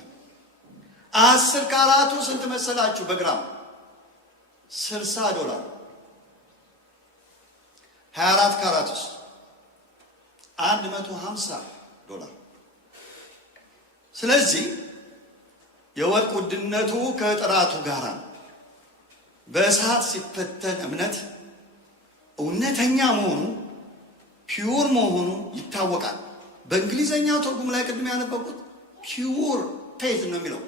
10 ካራቱ ስንት መሰላችሁ? በግራም $60። 24 ካራቱስ $150። ስለዚህ የወርቅ ውድነቱ ከጥራቱ ጋር በእሳት ሲፈተን እምነት እውነተኛ መሆኑ ፒውር መሆኑ ይታወቃል። በእንግሊዘኛው ትርጉም ላይ ቅድም ያነበብኩት ፒውር ፌዝ ነው የሚለው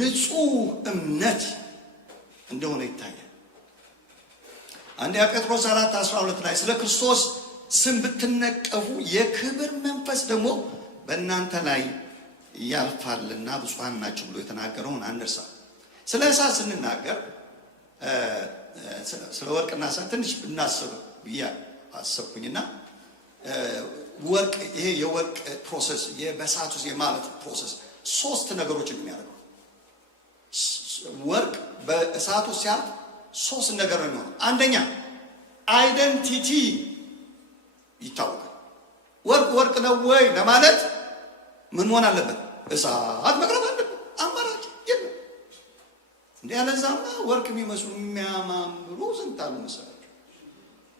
ንጹህ እምነት እንደሆነ ይታያል። አንደኛ ጴጥሮስ 4:12 ላይ ስለ ክርስቶስ ስም ብትነቀፉ የክብር መንፈስ ደግሞ በእናንተ ላይ ያልፋልና ብፁዓን ናችሁ ብሎ የተናገረውን አንርሳ። ስለ እሳት ስንናገር ስለ ወርቅና እሳት ትንሽ ብናስብ ብዬ አሰብኩኝና ወርቅ ይሄ የወርቅ ፕሮሰስ በእሳት ውስጥ የማለት ፕሮሰስ 3 ነገሮችን የሚያደርገው ወርቅ በእሳት ውስጥ ሲያልፍ 3 ነገር ነው የሚሆነው። አንደኛ አይደንቲቲ ይታወቃል። ወርቅ ነው ወይ ለማለት ምን መሆን አለበት? እሳት መቅረብ አለበት። አማራጭ የለም። እንዲህ ያለዛማ ወርቅ የሚመስሉ የሚያማምሩ ስንት አሉ መሰላችሁ?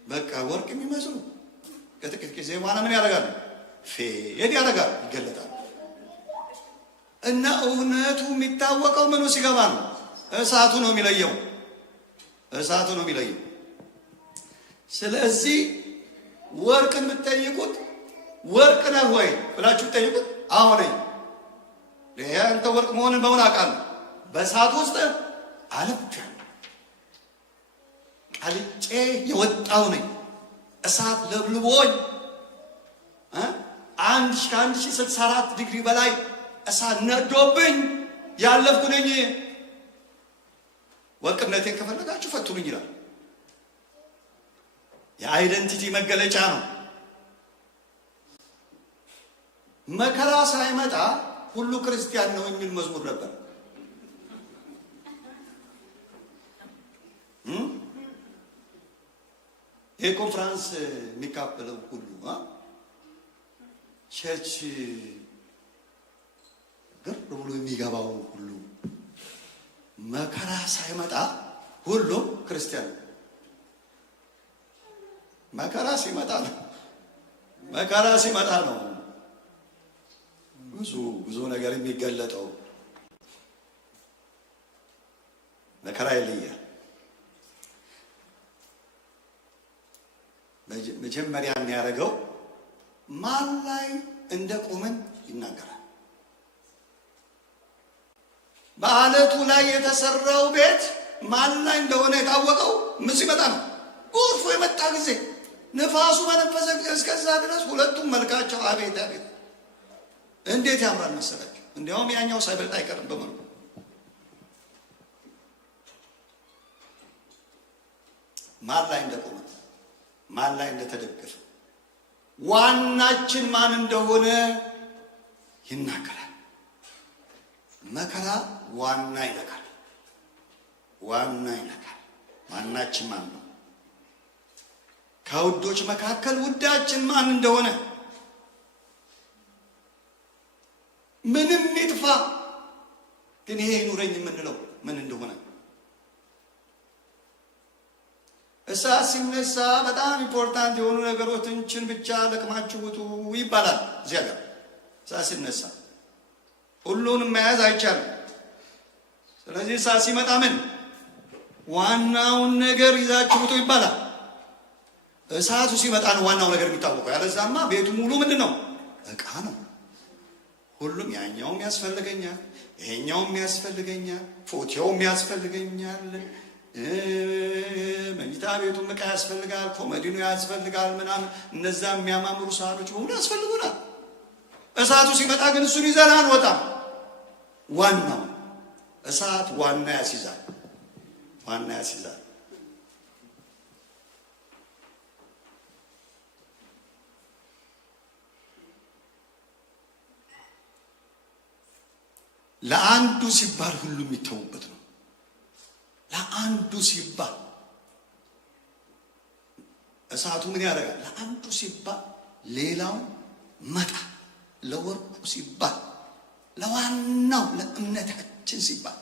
በቃ ወርቅ የሚመስሉ ከጥቂት ጊዜ በኋላ ምን ያደርጋሉ? ፌድ ያደርጋሉ፣ ይገለጣሉ። እና እውነቱ የሚታወቀው ምኑ ሲገባ ነው? እሳቱ ነው የሚለየው። እሳቱ ነው የሚለየው። ስለዚህ ወርቅን ብትጠይቁት ወርቅ ነህ ወይ ብላችሁ ብትጠይቁት አዎ ነኝ። አንተ ወርቅ መሆንን በምን አውቃለሁ? በእሳት ውስጥ አልፌያለሁ። ቀልጬ የወጣው ነኝ። እሳት ለብልቦኝ 1064 ዲግሪ በላይ እሳት ነዶብኝ ያለፍኩ ነኝ። ወርቅነቴን ከፈለጋችሁ ፈትኑኝ ይላል። የአይደንቲቲ መገለጫ ነው። መከራ ሳይመጣ ሁሉ ክርስቲያን ነው የሚል መዝሙር ነበር። ይህ ኮንፍራንስ የሚካፈለው ሁሉ ቸርች ግር ብሎ የሚገባው ሁሉ መከራ ሳይመጣ ሁሉም ክርስቲያን ነው። መከራ ሲመጣ ነው። መከራ ሲመጣ ነው ብዙ ነገር የሚገለጠው። መከራ ይለያል። መጀመሪያ የሚያደርገው ማን ላይ እንደቆምን ይናገራል። በአለቱ ላይ የተሰራው ቤት ማን ላይ እንደሆነ የታወቀው ምን ሲመጣ ነው? ጎርፉ የመጣ ጊዜ፣ ንፋሱ በነፈሰ እስከዛ ድረስ ሁለቱም መልካቸው አቤት አቤት እንዴት ያምራል መሰላችሁ። እንዲያውም ያኛው ሳይበልጥ አይቀርም በመልኩ። ማን ላይ እንደቆመ ማን ላይ እንደተደገፈ ዋናችን ማን እንደሆነ ይናገራል። መከራ ዋና ይነካል። ዋና ይነካል። ማናችን ማን ነው? ከውዶች መካከል ውዳችን ማን እንደሆነ ምንም ይጥፋ ግን ይሄ ይኑረኝ የምንለው ምን እንደሆነ እሳት ሲነሳ በጣም ኢምፖርታንት የሆኑ ነገሮችን ብቻ ለቅማችሁ ውጡ ይባላል። እዚያ ጋር እሳት ሲነሳ ሁሉንም መያዝ አይቻልም። ስለዚህ እሳት ሲመጣ ምን ዋናውን ነገር ይዛችሁ ውጡ ይባላል። እሳቱ ሲመጣ ነው ዋናው ነገር የሚታወቀው። ያለዛማ ቤቱ ሙሉ ምንድን ነው? ዕቃ ነው። ሁሉም ያኛውም ያስፈልገኛል፣ ይሄኛውም ያስፈልገኛል፣ ፎቶውም ያስፈልገኛል፣ መኝታ ቤቱም ዕቃ ያስፈልጋል፣ ኮመዲኑ ያስፈልጋል፣ ምናምን እነዛ የሚያማምሩ ሳህኖች በሙሉ ያስፈልጉናል። እሳቱ ሲመጣ ግን እሱን ይዘን አንወጣም። ዋናው እሳት ዋና ያስይዛል፣ ዋና ያስይዛል። ለአንዱ ሲባል ሁሉ የሚተውበት ነው። ለአንዱ ሲባል እሳቱ ምን ያደርጋል? ለአንዱ ሲባል ሌላው መጣ። ለወርቁ ሲባል፣ ለዋናው ለእምነታችን ሲባል፣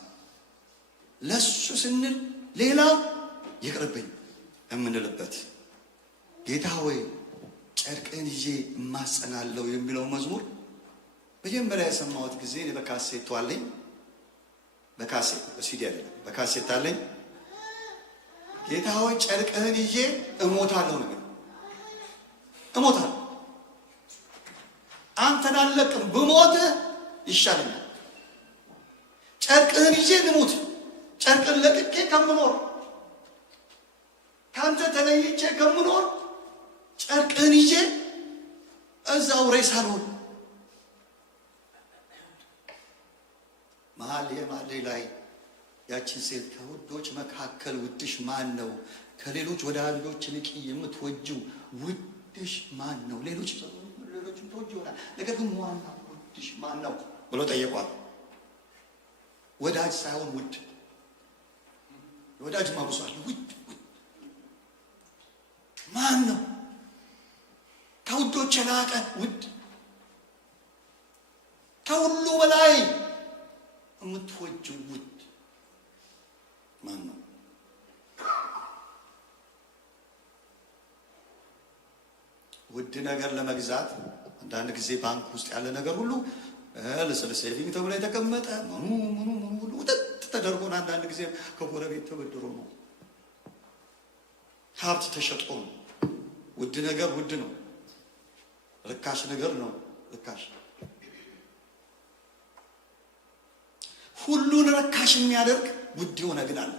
ለሱ ስንል ሌላው ይቅርብኝ የምንልበት ጌታ ሆይ ጨርቅን ይዤ እማጸናለሁ የሚለው መዝሙር መጀመሪያ የሰማሁት ጊዜ እኔ በካሴት አለኝ። በካሴት በሲዲ አይደለም፣ በካሴት አለኝ። ጌታ ሆይ ጨርቅህን ይዤ እሞታለሁ ነው። እሞታለሁ፣ አንተን አልለቅም፣ ብሞት ይሻለኛል። ጨርቅህን ይዤ ልሙት፣ ጨርቅን ለቅቄ ከምኖር፣ ካንተ ተለይቼ ከምኖር ጨርቅህን ይዤ እዛው ሬሳ ልሆን። መኃልየ ላይ ያቺን ሴት ከውዶች መካከል ውድሽ ማን ነው? ከሌሎች ወዳጆች ይልቅ የምትወጂው ውድሽ ማን ነው? ሌሎችም ትወጂ ይሆናል፣ ነገር ግን ዋና ውድሽ ማን ነው ብሎ ጠየቋት። ወዳጅ ሳይሆን ውድ። ወዳጅ ማብሷል። ውድ ማን ነው? ከውዶች የላቀ ውድ፣ ከሁሉ በላይ የምትወጂው ውድ ማን ነው? ውድ ነገር ለመግዛት አንዳንድ ጊዜ ባንክ ውስጥ ያለ ነገር ሁሉ ለሴቪንግ ተብሎ የተቀመጠ ምኑ ሁሉ ውጥት ተደርጎ ነው። አንዳንድ ጊዜ ከጎረቤት ተበድሮ ነው። ሀብት ተሸጦ ነው። ውድ ነገር ውድ ነው። ርካሽ ነገር ነው ርካሽ። ሁሉን ርካሽ የሚያደርግ ውድ የሆነ ግን አለ።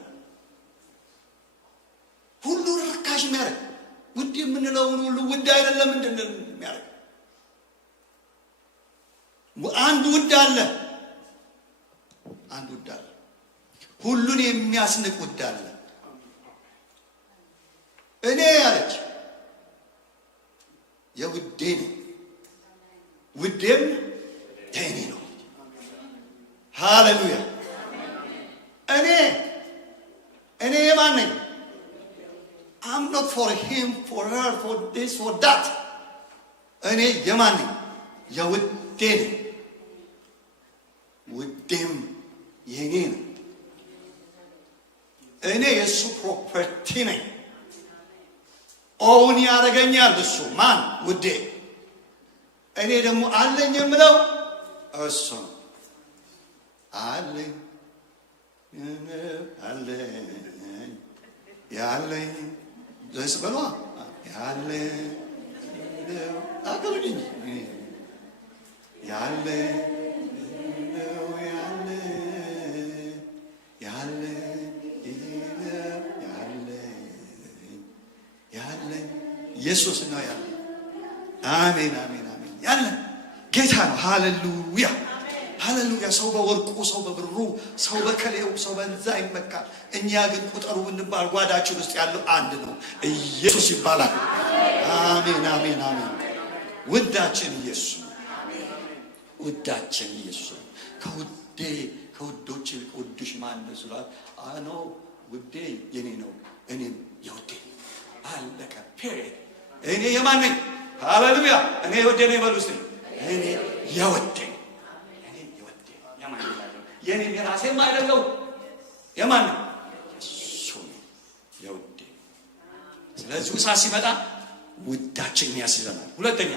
ሁሉን ርካሽ የሚያደርግ ውድ የምንለውን ሁሉ ውድ አይደለም እንድንል የሚያደርግ አንድ ውድ አለ። አንድ ውድ አለ። ሁሉን የሚያስንቅ ውድ አለ። እኔ ያለች የውዴ ነው፣ ውዴም የእኔ ነው። ሃሌሉያ። እኔ የማን ነኝ? I'm not for him, for her, for this, for that. እኔ የማን ነኝ? የውዴ ነኝ። ውዴም የኔ ነው። እኔ የእሱ ፕሮፐርቲ ነኝ። ኦውን ያደርገኛል እሱ። ማን? ውዴ። እኔ ደግሞ አለኝ የምለው እሱ ነው። አለኝ ያለኝ ደስ በሏ ያለኝ አገልግኝ ያለኝ ኢየሱስ ነው ያለኝ። አሜን አሜን አሜን። ያለን ጌታ ነው። ሃሌሉያ ሃሌሉያ። ሰው በወርቁ፣ ሰው በብሩ፣ ሰው በከሌው፣ ሰው በዛ ይመካል። እኛ ግን ቁጠሩ ብንባል ጓዳችን ውስጥ ያለው አንድ ነው፣ ኢየሱስ ይባላል። አሜን አሜን አሜን። ውዳችን ኢየሱስ፣ ውዳችን ኢየሱስ። ከውዶች ይልቅ ውድሽ ማን ነው ስላት፣ አኖ ውዴ የኔ ነው፣ እኔም የውዴ። አለቀ ፔሪድ። እኔ የማን ነኝ? ሃሌሉያ። እኔ የውዴ ነኝ በሉ እስቲ። እኔ የውዴ የኔ የራሴም አይደለው። የማን ነው? እሱ ነው የውዴ። ስለዚህ እሳት ሲመጣ ውዳችን ያስይዘናል። ሁለተኛ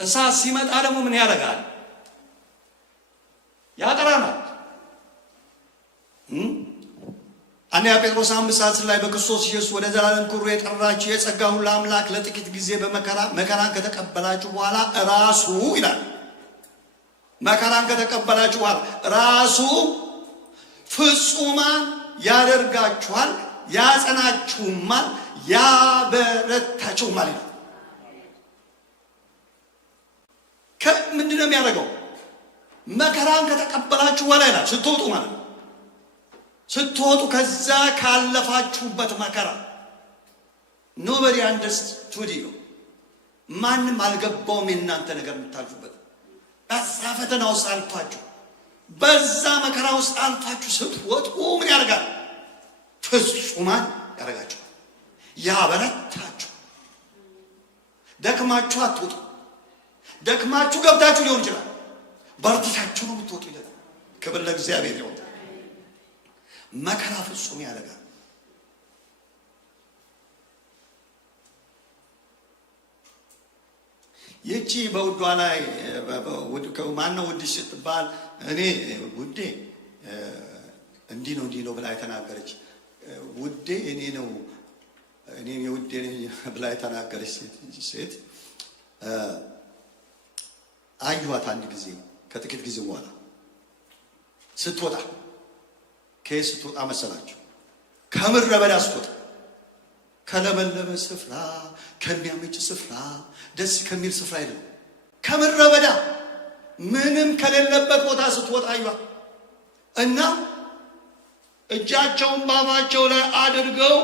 እሳት ሲመጣ ደግሞ ምን ያደርጋል? ያጠራናል። አንደኛ ጴጥሮስ 5:10 ላይ በክርስቶስ ኢየሱስ ወደ ዘላለም ክብሩ የጠራችሁ የጸጋ ሁሉ አምላክ ለጥቂት ጊዜ መከራን ከተቀበላችሁ በኋላ ራሱ ይላል፣ መከራን ከተቀበላችሁ በኋላ ራሱ ፍጹማን ያደርጋችኋል፣ ያጸናችሁማል፣ ያበረታችሁማል ይላል። ምንድን ነው የሚያደርገው? መከራን ከተቀበላችሁ በኋላ ይላል ስትወጡ ማለት ነው። ስትወጡ ከዛ ካለፋችሁበት መከራ ኖበዲ አንደርስቱድ ዩ ማንም አልገባውም የእናንተ ነገር የምታልፉበት በዛ ፈተና ውስጥ አልፋችሁ በዛ መከራ ውስጥ አልፋችሁ ስትወጡ ምን ያደርጋል? ፍጹማን ያደርጋችኋል፣ ያበረታችሁ። ደክማችሁ አትወጡ። ደክማችሁ ገብታችሁ ሊሆን ይችላል፣ በርትታችሁ ነው የምትወጡ ይላል። ክብር ለእግዚአብሔር ይሁን። መከራ ፍጹም ያደርጋል። ይቺ በውዷ ላይ ማነው ውድሽ ስትባል እኔ ውዴ እንዲህ ነው ብላ የተናገረች ውዴ እኔ ነው እኔ የውዴ ብላ የተናገረች ሴት አየኋት አንድ ጊዜ ከጥቂት ጊዜ በኋላ ስትወጣ ከየት ስትወጣ መሰላችሁ? ከምድረ በዳ ስትወጣ፣ ከለመለመ ስፍራ፣ ከሚያመች ስፍራ፣ ደስ ከሚል ስፍራ አይደለም፣ ከምድረ በዳ ምንም ከሌለበት ቦታ ስትወጣ አየኋት እና እጃቸውን በአፋቸው ላይ አድርገው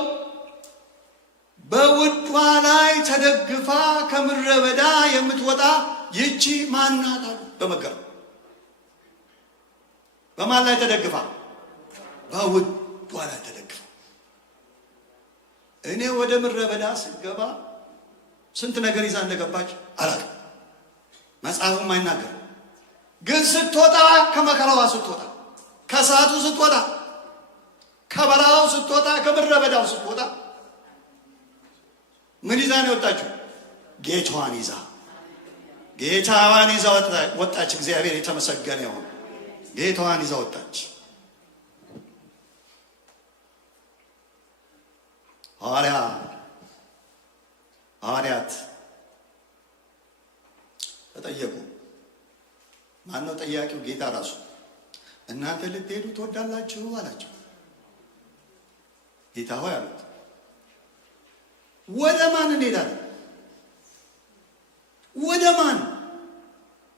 በውዷ ላይ ተደግፋ ከምድረ በዳ የምትወጣ ይቺ ማናት አሉ። በመገረም በማን ላይ ተደግፋ? በውዷ ላይ ተደግፋ። እኔ ወደ ምድረ በዳ ስገባ ስንት ነገር ይዛ እንደገባች አላውቅም፣ መጽሐፉም አይናገርም። ግን ስትወጣ ከመከራዋ ስትወጣ፣ ከእሳቱ ስትወጣ፣ ከበረሃው ስትወጣ፣ ከምድረ በዳው ስትወጣ ምን ይዛ ነው የወጣችው? ጌታዋን ይዛ ወጣች። እግዚአብሔር የተመሰገነ ይሁን። ጌታዋን ይዛ ወጣች። ሐዋርያት ተጠየቁ። ማን ነው ጠያቂው? ጌታ ራሱ። እናንተ ልትሄዱ ትወዳላችሁ አላቸው። ጌታ ሆይ አሉት። ወደ ማን እንሄዳለን? ወደ ማን?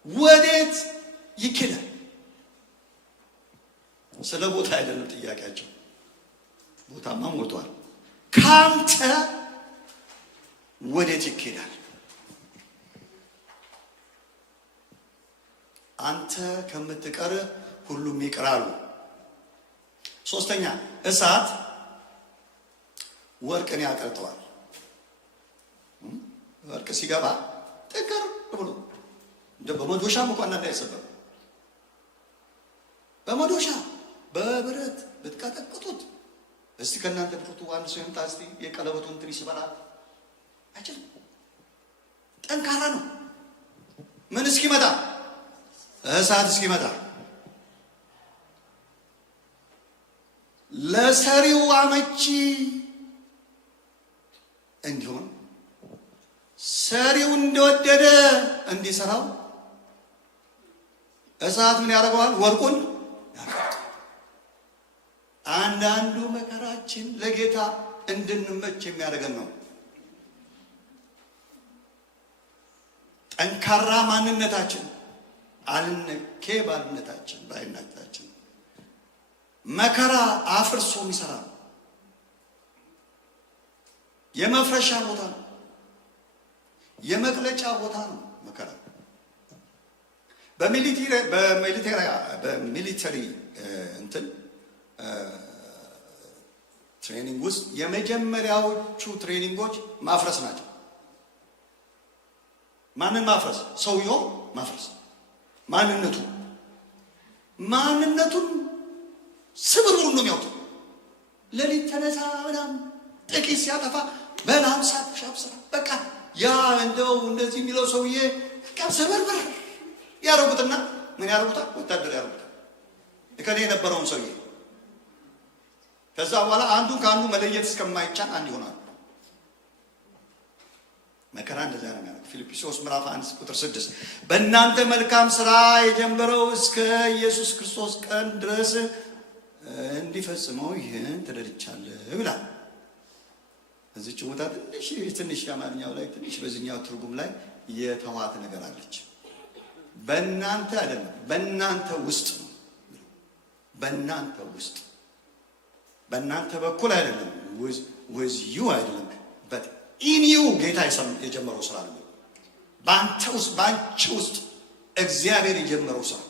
ወዴት ይኬዳል? ስለ ቦታ አይደለም ጥያቄያቸው። ቦታማ ሞልቷል። ካንተ ወዴት ይኬዳል? አንተ ከምትቀር ሁሉም ይቀራሉ። ሶስተኛ እሳት ወርቅን ያቀልጠዋል። ወርቅ ሲገባ ጥቅር ብሎ እንደ በመዶሻም እንኳን እንዳይሰበር በመዶሻ በብረት ብትቀጠቅጡት እስቲ ከእናንተ ብርቱ አንድ ሰው ይምጣ እስቲ የቀለበቱን እንትን ይስበራል። አይችልም። ጠንካራ ነው። ምን እስኪመጣ? እሳት እስኪመጣ። ለሰሪው አመቺ እንዲሆን ሰሪው እንደወደደ እንዲሰራው እሳት ምን ያደርገዋል? ወርቁን ያቀልጠዋል። አንዳንዱ መከራችን ለጌታ እንድንመች የሚያደርገን ነው። ጠንካራ ማንነታችን አልነኬ ባልነታችን ባይነታችን መከራ አፍርሶ የሚሰራ ነው። የመፍረሻ ቦታ ነው። የመቅለጫ ቦታ ነው መከራ። በሚሊተሪ እንትን ትሬኒንግ ውስጥ የመጀመሪያዎቹ ትሬኒንጎች ማፍረስ ናቸው። ማንን ማፍረስ? ሰውየው ማፍረስ። ማንነቱን ስብሩን ነው የሚያውቁት። ሌሊት ተነሳ ምናምን ጥቂት ሲያጠፋ በል 50 ፑሻፕ ስራ። በቃ ያ እንደው እንደዚህ የሚለው ሰውዬ በቃ ሰበርበር ያረጉትና ምን ያረጉታል? ወታደር ያረጉታል እከሌ የነበረውን ሰውዬ። ከዛ በኋላ አንዱ ከአንዱ መለየት እስከማይቻል አንድ ይሆናል። መከራ እንደዛ ነው የሚያደርገው። ፊልጵስዩስ ምዕራፍ 1 ቁጥር 6 በእናንተ መልካም ስራ የጀመረው እስከ ኢየሱስ ክርስቶስ ቀን ድረስ እንዲፈጽመው ይህን ተደርቻለሁ ይላል። እዚች ቦታ ትንሽ የአማርኛው ላይ ትንሽ በዚህኛው ትርጉም ላይ የተዋት ነገር አለች። በእናንተ አይደለም፣ በእናንተ ውስጥ ነው። በእናንተ ውስጥ በእናንተ በኩል አይደለም፣ with you አይደለም፣ but in you ጌታ የጀመረው ስራ ነው። በአንተ ውስጥ በአንቺ ውስጥ እግዚአብሔር የጀመረው ስራ።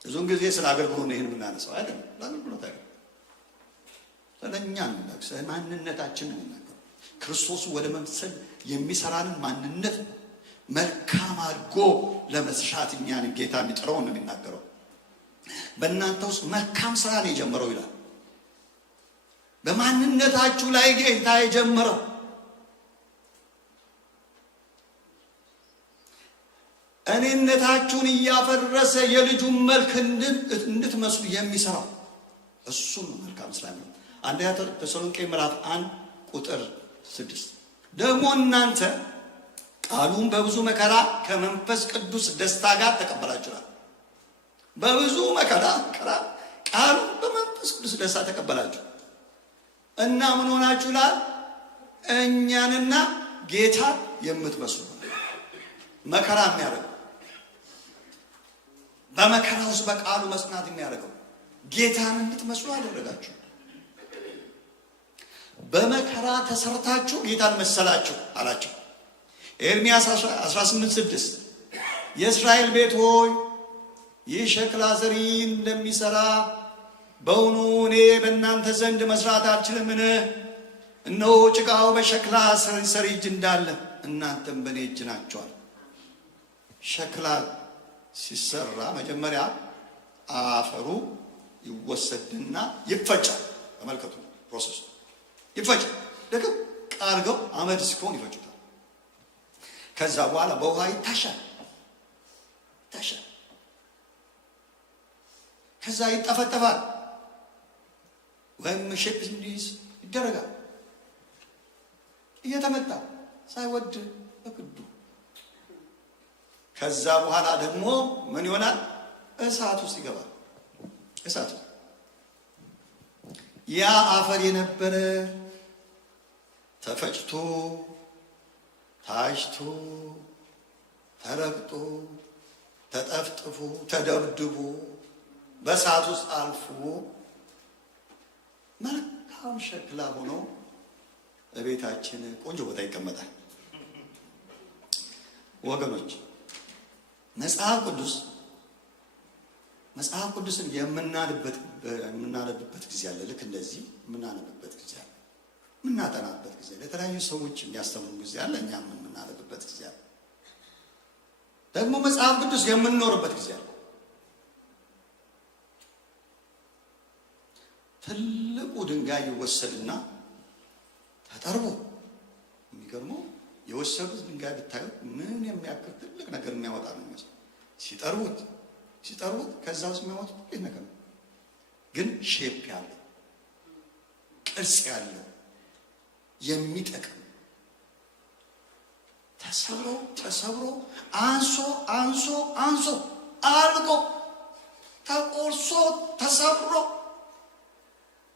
ብዙውን ጊዜ ስለ አገልግሎት ነው ይሄን የምናነሳው አይደለም። ለአገልግሎት አይደለም፣ ስለኛ ነው። ማንነታችን ነው የሚናገረው። ክርስቶስ ወደ መምሰል የሚሰራንን ማንነት መልካም አድርጎ ለመስራት እኛን ጌታ የሚጠራው ነው የሚናገረው። በእናንተ ውስጥ መልካም ስራ ነው የጀመረው ይላል። በማንነታችሁ ላይ ጌታ የጀመረው እኔነታችሁን እያፈረሰ የልጁን መልክ እንድትመስሉ የሚሰራው እሱን ነው መልካም ስራ ነው። አንደኛ ተሰሎንቄ ምዕራፍ 1 ቁጥር 6 ደግሞ እናንተ ቃሉን በብዙ መከራ ከመንፈስ ቅዱስ ደስታ ጋር ተቀበላችኋል። በብዙ መከራ ቃሉን በመንፈስ ቅዱስ ደስታ ተቀበላችሁ እና ምን ሆናችሁ ይላል? እኛንና ጌታ የምትመስሉ። መከራ የሚያደርገው በመከራ ውስጥ በቃሉ መጽናት የሚያደርገው ጌታን እንድትመስሉ አደረጋችሁ። በመከራ ተሰርታችሁ ጌታን መሰላችሁ አላቸው። ኤርምያስ 18:6 የእስራኤል ቤት ሆይ ይህ ሸክላ ሰሪ እንደሚሰራ በውኑ እኔ በእናንተ ዘንድ መስራት አልችልምን? እነሆ ጭቃው በሸክላ ሰሪ እጅ እንዳለ እናንተም በእኔ እጅ ናችኋል። ሸክላ ሲሰራ መጀመሪያ አፈሩ ይወሰድና ይፈጫል። ተመልከቱ ፕሮሰሱ። ይፈጫል። ደቀቅ አድርገው አመድ እስኪሆን ይፈጩታል። ከዛ በኋላ በውሃ ይታሻል። ከዛ ይጠፈጠፋል ወይም ሼፕ እንዲይዝ ይደረጋል። እየተመታ ሳይወድ በግዱ። ከዛ በኋላ ደግሞ ምን ይሆናል? እሳት ውስጥ ይገባል። እሳት ያ አፈር የነበረ ተፈጭቶ ታሽቶ ተረግጦ ተጠፍጥፎ ተደብድቦ በእሳት ውስጥ አልፎ መልካም ሸክላ ሆኖ በቤታችን ቆንጆ ቦታ ይቀመጣል። ወገኖች መጽሐፍ ቅዱስን የምናነብበት ጊዜ አለ። ልክ እንደዚህ የምናነብበት ጊዜ አለ። የምናጠናበት ጊዜ አለ። ለተለያዩ ሰዎች የሚያስተምሩ ጊዜ አለ። እኛም የምናነብበት ጊዜ አለ። ደግሞ መጽሐፍ ቅዱስ የምንኖርበት ጊዜ አለ። ትልቁ ድንጋይ ይወሰድና ተጠርቦ፣ የሚገርመው የወሰዱት ድንጋይ ብታዩት ምን የሚያክል ትልቅ ነገር የሚያወጣ ነው የሚመስለው። ሲጠርቡት ከዛ ውስጥ የሚያወጡት ጥቂት ነገር ነው፣ ግን ሼፕ ያለው ቅርጽ ያለው የሚጠቅም ተሰብሮ አንሶ አልቆ ተቆርሶ ተሰብሮ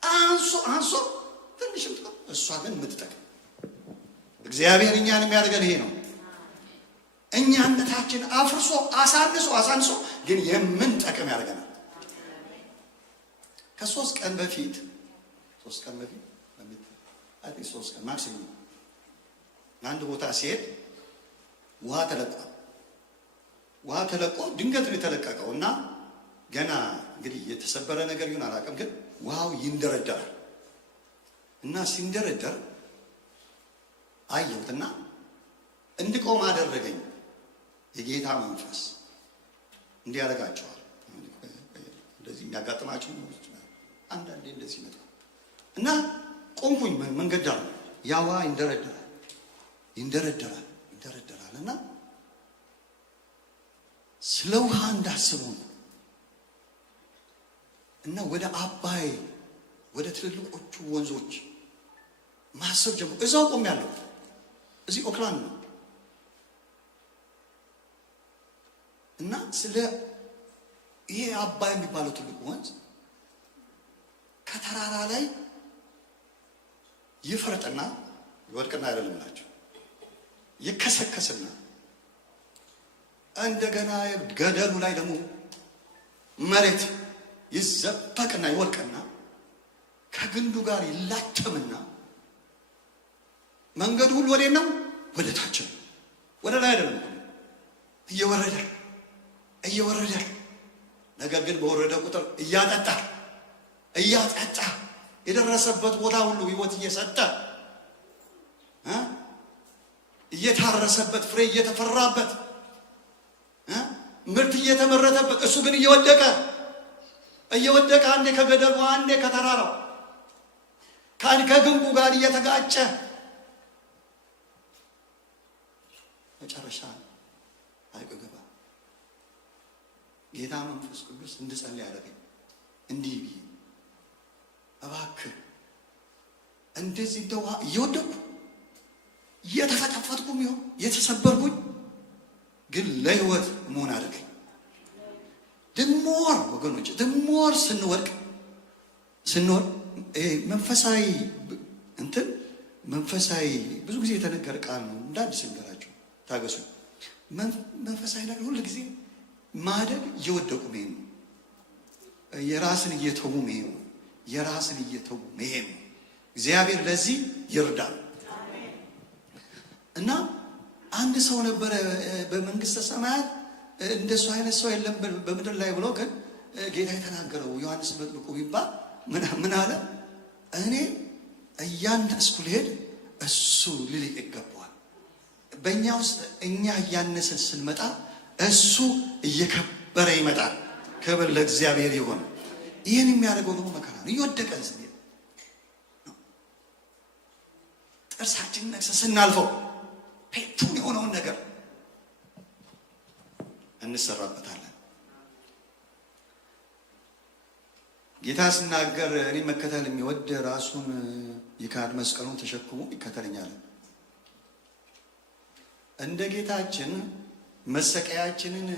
አንሶ ትንሽም ጥቅም እሷ ግን የምትጠቅም። እግዚአብሔር እኛን የሚያደርገን ይሄ ነው። እኛነታችን አፍርሶ አሳንሶ ግን የምንጠቅም ያደርገናል። ከሶስት ቀን በፊት ማክሲሙ አንድ ቦታ ሲሄድ ውሃ ተለቆ ድንገት ነው የተለቀቀው እና ገና እንግዲህ የተሰበረ ነገር ይሁን አላውቅም፣ ግን ውሃው ይንደረደራል እና ሲንደረደር አየሁትና እንድቆም አደረገኝ። የጌታ መንፈስ እንዲህ ያደርጋቸዋል። እንደዚህ የሚያጋጥማቸው አንዳንዴ እንደዚህ ይመጣል እና ቆምኩኝ። መንገድ ዳር ያ ውሃ ይንደረደራል እና ስለ ውሃ እንዳስቡ ነው። እና ወደ አባይ ወደ ትልልቆቹ ወንዞች ማሰብ ጀምሮ እዛው ቆሜያለሁ። እዚህ ኦክላንድ ነው እና ስለ ይሄ አባይ የሚባለው ትልቁ ወንዝ ከተራራ ላይ ይፈርጥና ይወድቅና አይደለም ናቸው ይከሰከስና እንደገና ገደሉ ላይ ደግሞ መሬት ይዘፈቅና ይወድቅና ከግንዱ ጋር ይላተምና መንገዱ ሁሉ ወዴት ነው? ወደ ታች ነው። ወደ ላይ አይደለም። እየወረደ ነገር ግን በወረደ ቁጥር እያጠጣ የደረሰበት ቦታ ሁሉ ህይወት እየሰጠ እየታረሰበት ፍሬ እየተፈራበት ምርት እየተመረተበት እሱ ግን እየወደቀ አንዴ ከገደሉ አንዴ ከተራራው ከግንቡ ጋር እየተጋጨ መጨረሻ አይገባ። ጌታ መንፈስ ቅዱስ እንድጸልይ ያደረገኝ እንዲህ ብዬ እባክህ እንደዚህ እንደው እየወደቅኩ እየተፈጠፈጥኩም ይሁን የተሰበርኩኝ ግን ለህይወት መሆን አድርገኝ። ድሞር ወገኖች ድሞር ስንወድቅ መንፈሳዊ መንፈሳዊ ብዙ ጊዜ የተነገረ ቃል ነው። እንዳዲስ ነገራችሁ ታገሱ። መንፈሳዊ ነገር ሁሉ ጊዜ ማደግ እየወደቁ መሄድ ነው። የራስን እየተዉ መሄድ ነው። እግዚአብሔር ለዚህ ይርዳል። እና አንድ ሰው ነበረ በመንግስተ ሰማያት እንደሱ አይነት ሰው የለም በምድር ላይ ብሎ ግን ጌታ የተናገረው ዮሐንስ መጥምቁ ቢባል ምን አለ? እኔ እያነስኩ ልሄድ እሱ ሊልቅ ይገባዋል። በእኛ ውስጥ እኛ እያነስን ስንመጣ እሱ እየከበረ ይመጣል። ክብር ለእግዚአብሔር ይሁን። ይህን የሚያደርገው ደግሞ መከራ ነው። እየወደቀን ስንሄድ ጥርሳችን ነክሰን ስናልፈው ፔቱን የሆነውን ነገር እንሰራበታለን። ጌታ ሲናገር እኔ መከተል የሚወድ ራሱን ይካድ መስቀሉን ተሸክሞ ይከተለኛል። እንደ ጌታችን መሰቀያችንን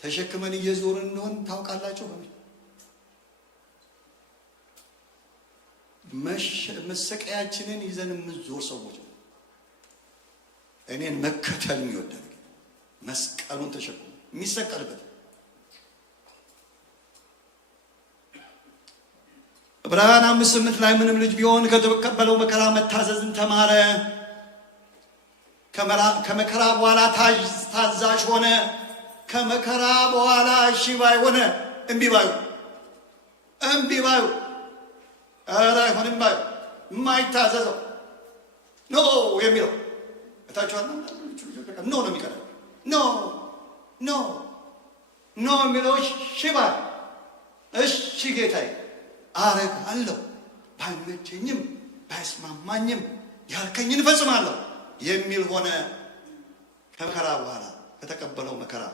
ተሸክመን እየዞርን እንደሆን ታውቃላችሁ። መሰቀያችንን ይዘን የምንዞር ሰዎች ነው። እኔን መከተል የሚወድ መስቀሉን ተሸክሞ የሚሰቀልበት ዕብራውያን 5:8 ላይ ምንም ልጅ ቢሆን ከተቀበለው መከራ መታዘዝን ተማረ፣ ከመከራ በኋላ ታዛዥ ሆነ። ከመከራ በኋላ እሺ ባይ ሆነ። እምቢ ባዩ ኧረ አይሆንም ባዩ የማይታዘዘው ኖ የሚለው እታችኋል ኖ ነው የሚቀረው ኖ የሚለው እሺ ባይ እሺ ጌታዬ አረጋለሁ፣ ባይመቸኝም ባይስማማኝም ያልከኝን እፈጽማለሁ የሚል ሆነ። ከመከራ በኋላ ከተቀበለው መከራ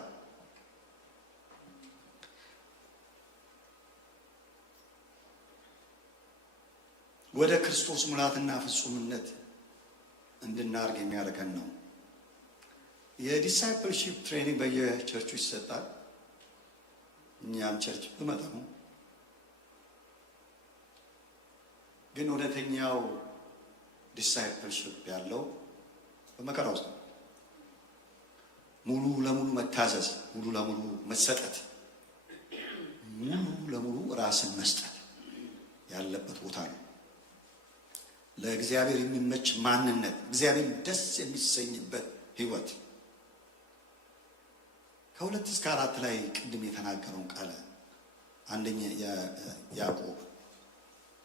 ወደ ክርስቶስ ሙላትና ፍጹምነት እንድናርግ የሚያደርገን ነው። የዲሳይፕልሺፕ ትሬኒንግ በየቸርቹ ይሰጣል። እኛም ቸርች በመጠኑ ግን እውነተኛው ዲሳይፕልሺፕ ያለው በመከራ ውስጥ ሙሉ ለሙሉ መታዘዝ፣ ሙሉ ለሙሉ መሰጠት፣ ሙሉ ለሙሉ ራስን መስጠት ያለበት ቦታ ነው። ለእግዚአብሔር የሚመች ማንነት፣ እግዚአብሔር ደስ የሚሰኝበት ህይወት። 2-4 ላይ ቅድም የተናገረውን ቃል አንደኛ ያዕቆብ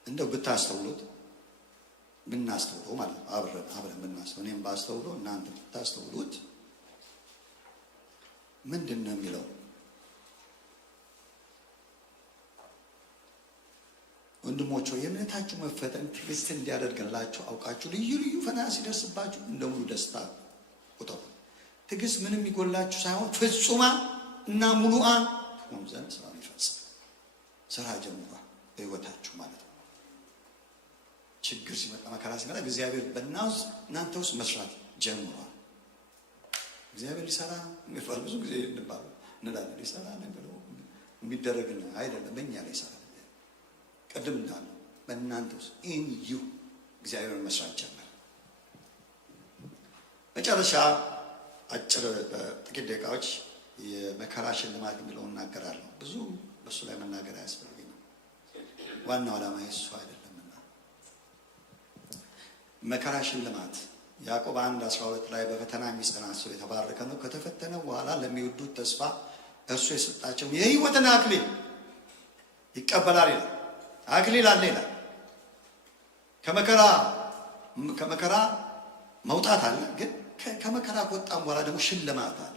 እንደው ብታስተውሉት ብናስተውለው ማለት ነው። አብረን ብናስተውለው፣ እኔም ባስተውለው እናንተ ብታስተውሉት ምንድን ነው የሚለው? ወንድሞች ሆይ የእምነታችሁ መፈተን ትዕግስትን እንዲያደርግላችሁ አውቃችሁ ልዩ ልዩ ፈተና ሲደርስባችሁ እንደ ሙሉ ደስታ ቁጠሩ። ትዕግስት ምንም ይጎላችሁ ሳይሆን ፍጹማን እና ሙሉአን ትሆኑ ዘንድ ስራውን ይፈጽም። ስራ ጀምሯል በሕይወታችሁ ማለት ነው። ችግር ሲመጣ መከራ ሲመጣ እግዚአብሔር እናንተ ውስጥ መስራት ጀምሯል። እግዚአብሔር ሊሰራ የሚፈር ብዙ ጊዜ እንላለን። ሊሰራ ነው ብለው የሚደረግ አይደለም፣ በእኛ ላይ ይሰራል። ቅድም እንዳለው በእናንተ ውስጥ ኢንዩ እግዚአብሔር መስራት ጀመረ። መጨረሻ አጭር በጥቂት ደቂቃዎች የመከራ ሽልማት የሚለውን እናገራለሁ። ብዙ በእሱ ላይ መናገር አያስፈልግም። ዋናው ዓላማ የእሱ አይደለምና። መከራ ሽልማት ያዕቆብ 1:12 ላይ በፈተና የሚጸና ሰው የተባረከ ነው፣ ከተፈተነ በኋላ ለሚወዱት ተስፋ እርሱ የሰጣቸውን የሕይወትን አክሊል ይቀበላል ይላል። አክሊል አለ ይላል። ከመከራ መውጣት አለ፣ ግን ከመከራ ከወጣም በኋላ ደግሞ ሽልማት አለ።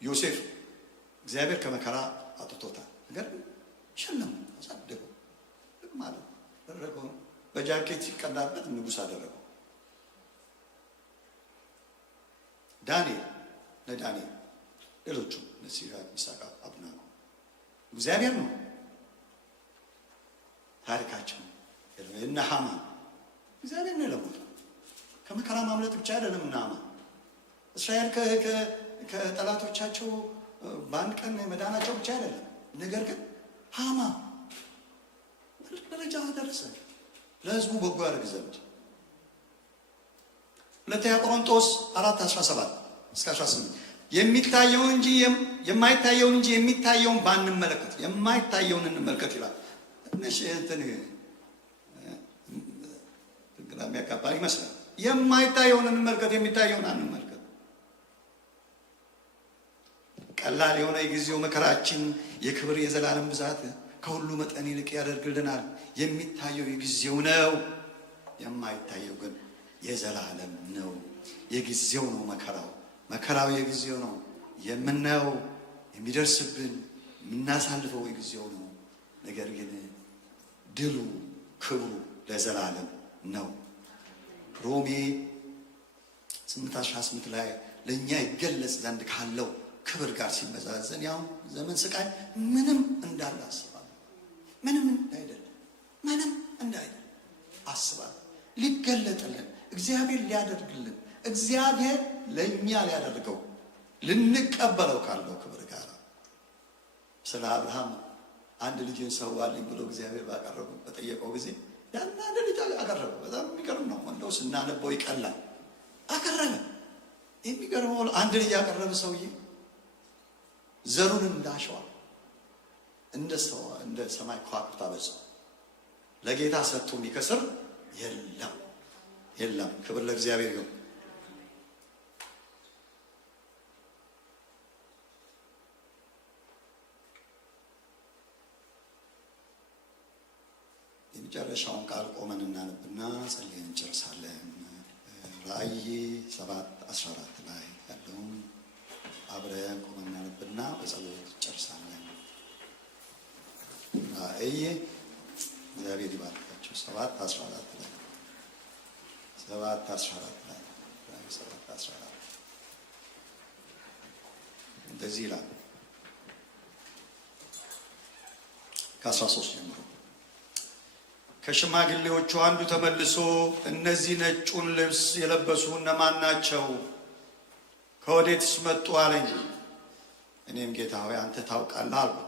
ዮሴፍ እግዚአብሔር ከመከራ አውጥቶታል፣ ነገር ግን ሸለሙ፣ አሳደገው ማለት አደረገው። በጃኬት ሲቀዳበት ንጉሥ አደረገው። ዳንኤል ሌሎቹ ሲድራቅ ሚሳቅ አብደናጎ እግዚአብሔር ነው ታሪካቸው። እነ ሐማ እግዚአብሔር ነው የለወጠው። ከመከራ ማምለጥ ብቻ አይደለም እና ሐማ እስራኤል ከጠላቶቻቸው በአንድ ቀን መዳናቸው ብቻ አይደለም፣ ነገር ግን ሐማ ደረጃ ደረሰ ለሕዝቡ በጎ ያደርግ ዘንድ። ሁለተኛ ቆሮንቶስ 4:17-18 የሚታየውን እንጂ የማይታየውን እንጂ የሚታየውን ባንመለከት የማይታየውን እንመልከት ይላል። ትንሽ ግራ የሚያጋባ ይመስላል። የማይታየውን እንመልከት፣ የሚታየውን አንመልከት። ቀላል የሆነ የጊዜው መከራችን የክብር የዘላለም ብዛት ከሁሉ መጠን ይልቅ ያደርግልናል። የሚታየው የጊዜው ነው፣ የማይታየው ግን የዘላለም ነው። የጊዜው ነው መከራው የጊዜው ነው። የምናየው የሚደርስብን የምናሳልፈው የጊዜው ነው። ነገር ግን ድሉ ክብሩ ለዘላለም ነው። ሮሜ 8:18 ላይ ለእኛ ይገለጽ ዘንድ ካለው ክብር ጋር ሲመዛዘን ያው ዘመን ስቃይ ምንም እንዳለ አስባለሁ። ምንም እንዳይደለ አስባለሁ። ሊገለጥልን እግዚአብሔር ሊያደርግልን እግዚአብሔር ለእኛ ሊያደርገው ልንቀበለው ካለው ክብር ጋር ስለ አብርሃም አንድ ልጅን ሰዋልኝ ብሎ እግዚአብሔር በጠየቀው ጊዜ ያን አንድ ልጅ አቀረበ። በጣም የሚገርም ነው። እንደው ስናነበው ይቀላል። አቀረበ። የሚገርመው አንድ ልጅ ያቀረበ ሰውዬ ዘሩን እንዳሸዋ እንደ ሰማይ ከዋክብት አበዛው። ለጌታ ሰጥቶ የሚከስር የለም። ክብር ለእግዚአብሔር ይሁን። የመጨረሻውን ቃል ቆመን እናነብና ጸልየን እንጨርሳለን። ራእይ 7:14 ላይ ያለውን አብረን ቆመን እናነብና በጸሎት እንጨርሳለን። ራእይ እግዚአብሔር ይባርካቸው። 7:14 ላይ 7:14 እንደዚህ ይላል። ከ13 ጀምሮ ከሽማግሌዎቹ አንዱ ተመልሶ እነዚህ ነጩን ልብስ የለበሱ እነማን ናቸው? ከወዴትስ መጡ አለኝ። እኔም ጌታ ሆይ አንተ ታውቃለህ አልኩት።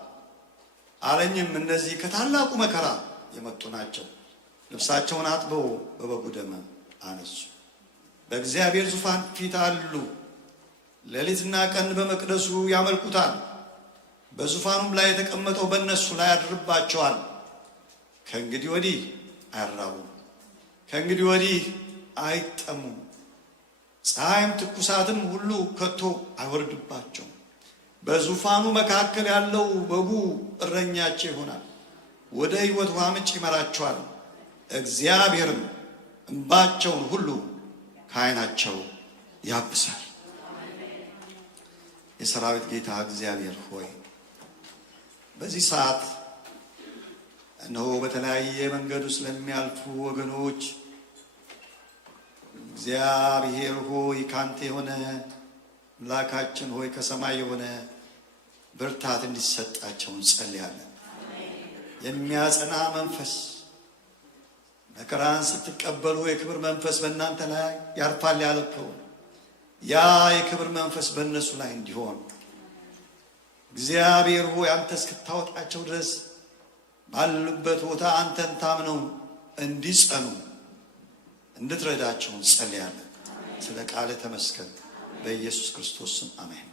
አለኝም እነዚህ ከታላቁ መከራ የመጡ ናቸው። ልብሳቸውን አጥበው በበጉ ደም አነሱ። በእግዚአብሔር ዙፋን ፊት አሉ። ሌሊትና ቀን በመቅደሱ ያመልኩታል። በዙፋኑም ላይ የተቀመጠው በእነሱ ላይ ያድርባቸዋል። ከእንግዲህ ወዲህ አያራቡም፣ ከእንግዲህ ወዲህ አይጠሙም። ፀሐይም ትኩሳትም ሁሉ ከቶ አይወርድባቸውም። በዙፋኑ መካከል ያለው በጉ እረኛቸው ይሆናል። ወደ ሕይወት ውሃ ምንጭ ይመራቸዋል። እግዚአብሔርም እንባቸውን ሁሉ ከዓይናቸው ያብሳል። የሰራዊት ጌታ እግዚአብሔር ሆይ በዚህ ሰዓት እነሆ በተለያየ መንገዱ ስለሚያልፉ ወገኖች እግዚአብሔር ሆይ ካንተ የሆነ አምላካችን ሆይ ከሰማይ የሆነ ብርታት እንዲሰጣቸው እንጸልያለን። የሚያጸና መንፈስ መከራን ስትቀበሉ የክብር መንፈስ በእናንተ ላይ ያርፋል ያልከው ያ የክብር መንፈስ በእነሱ ላይ እንዲሆን እግዚአብሔር ሆይ አንተ እስክታወጣቸው ድረስ ባሉበት ቦታ አንተን ታምነው እንዲጸኑ እንድትረዳቸው እንጸልያለን። ስለ ቃል ተመስገን። በኢየሱስ ክርስቶስ ስም አሜን።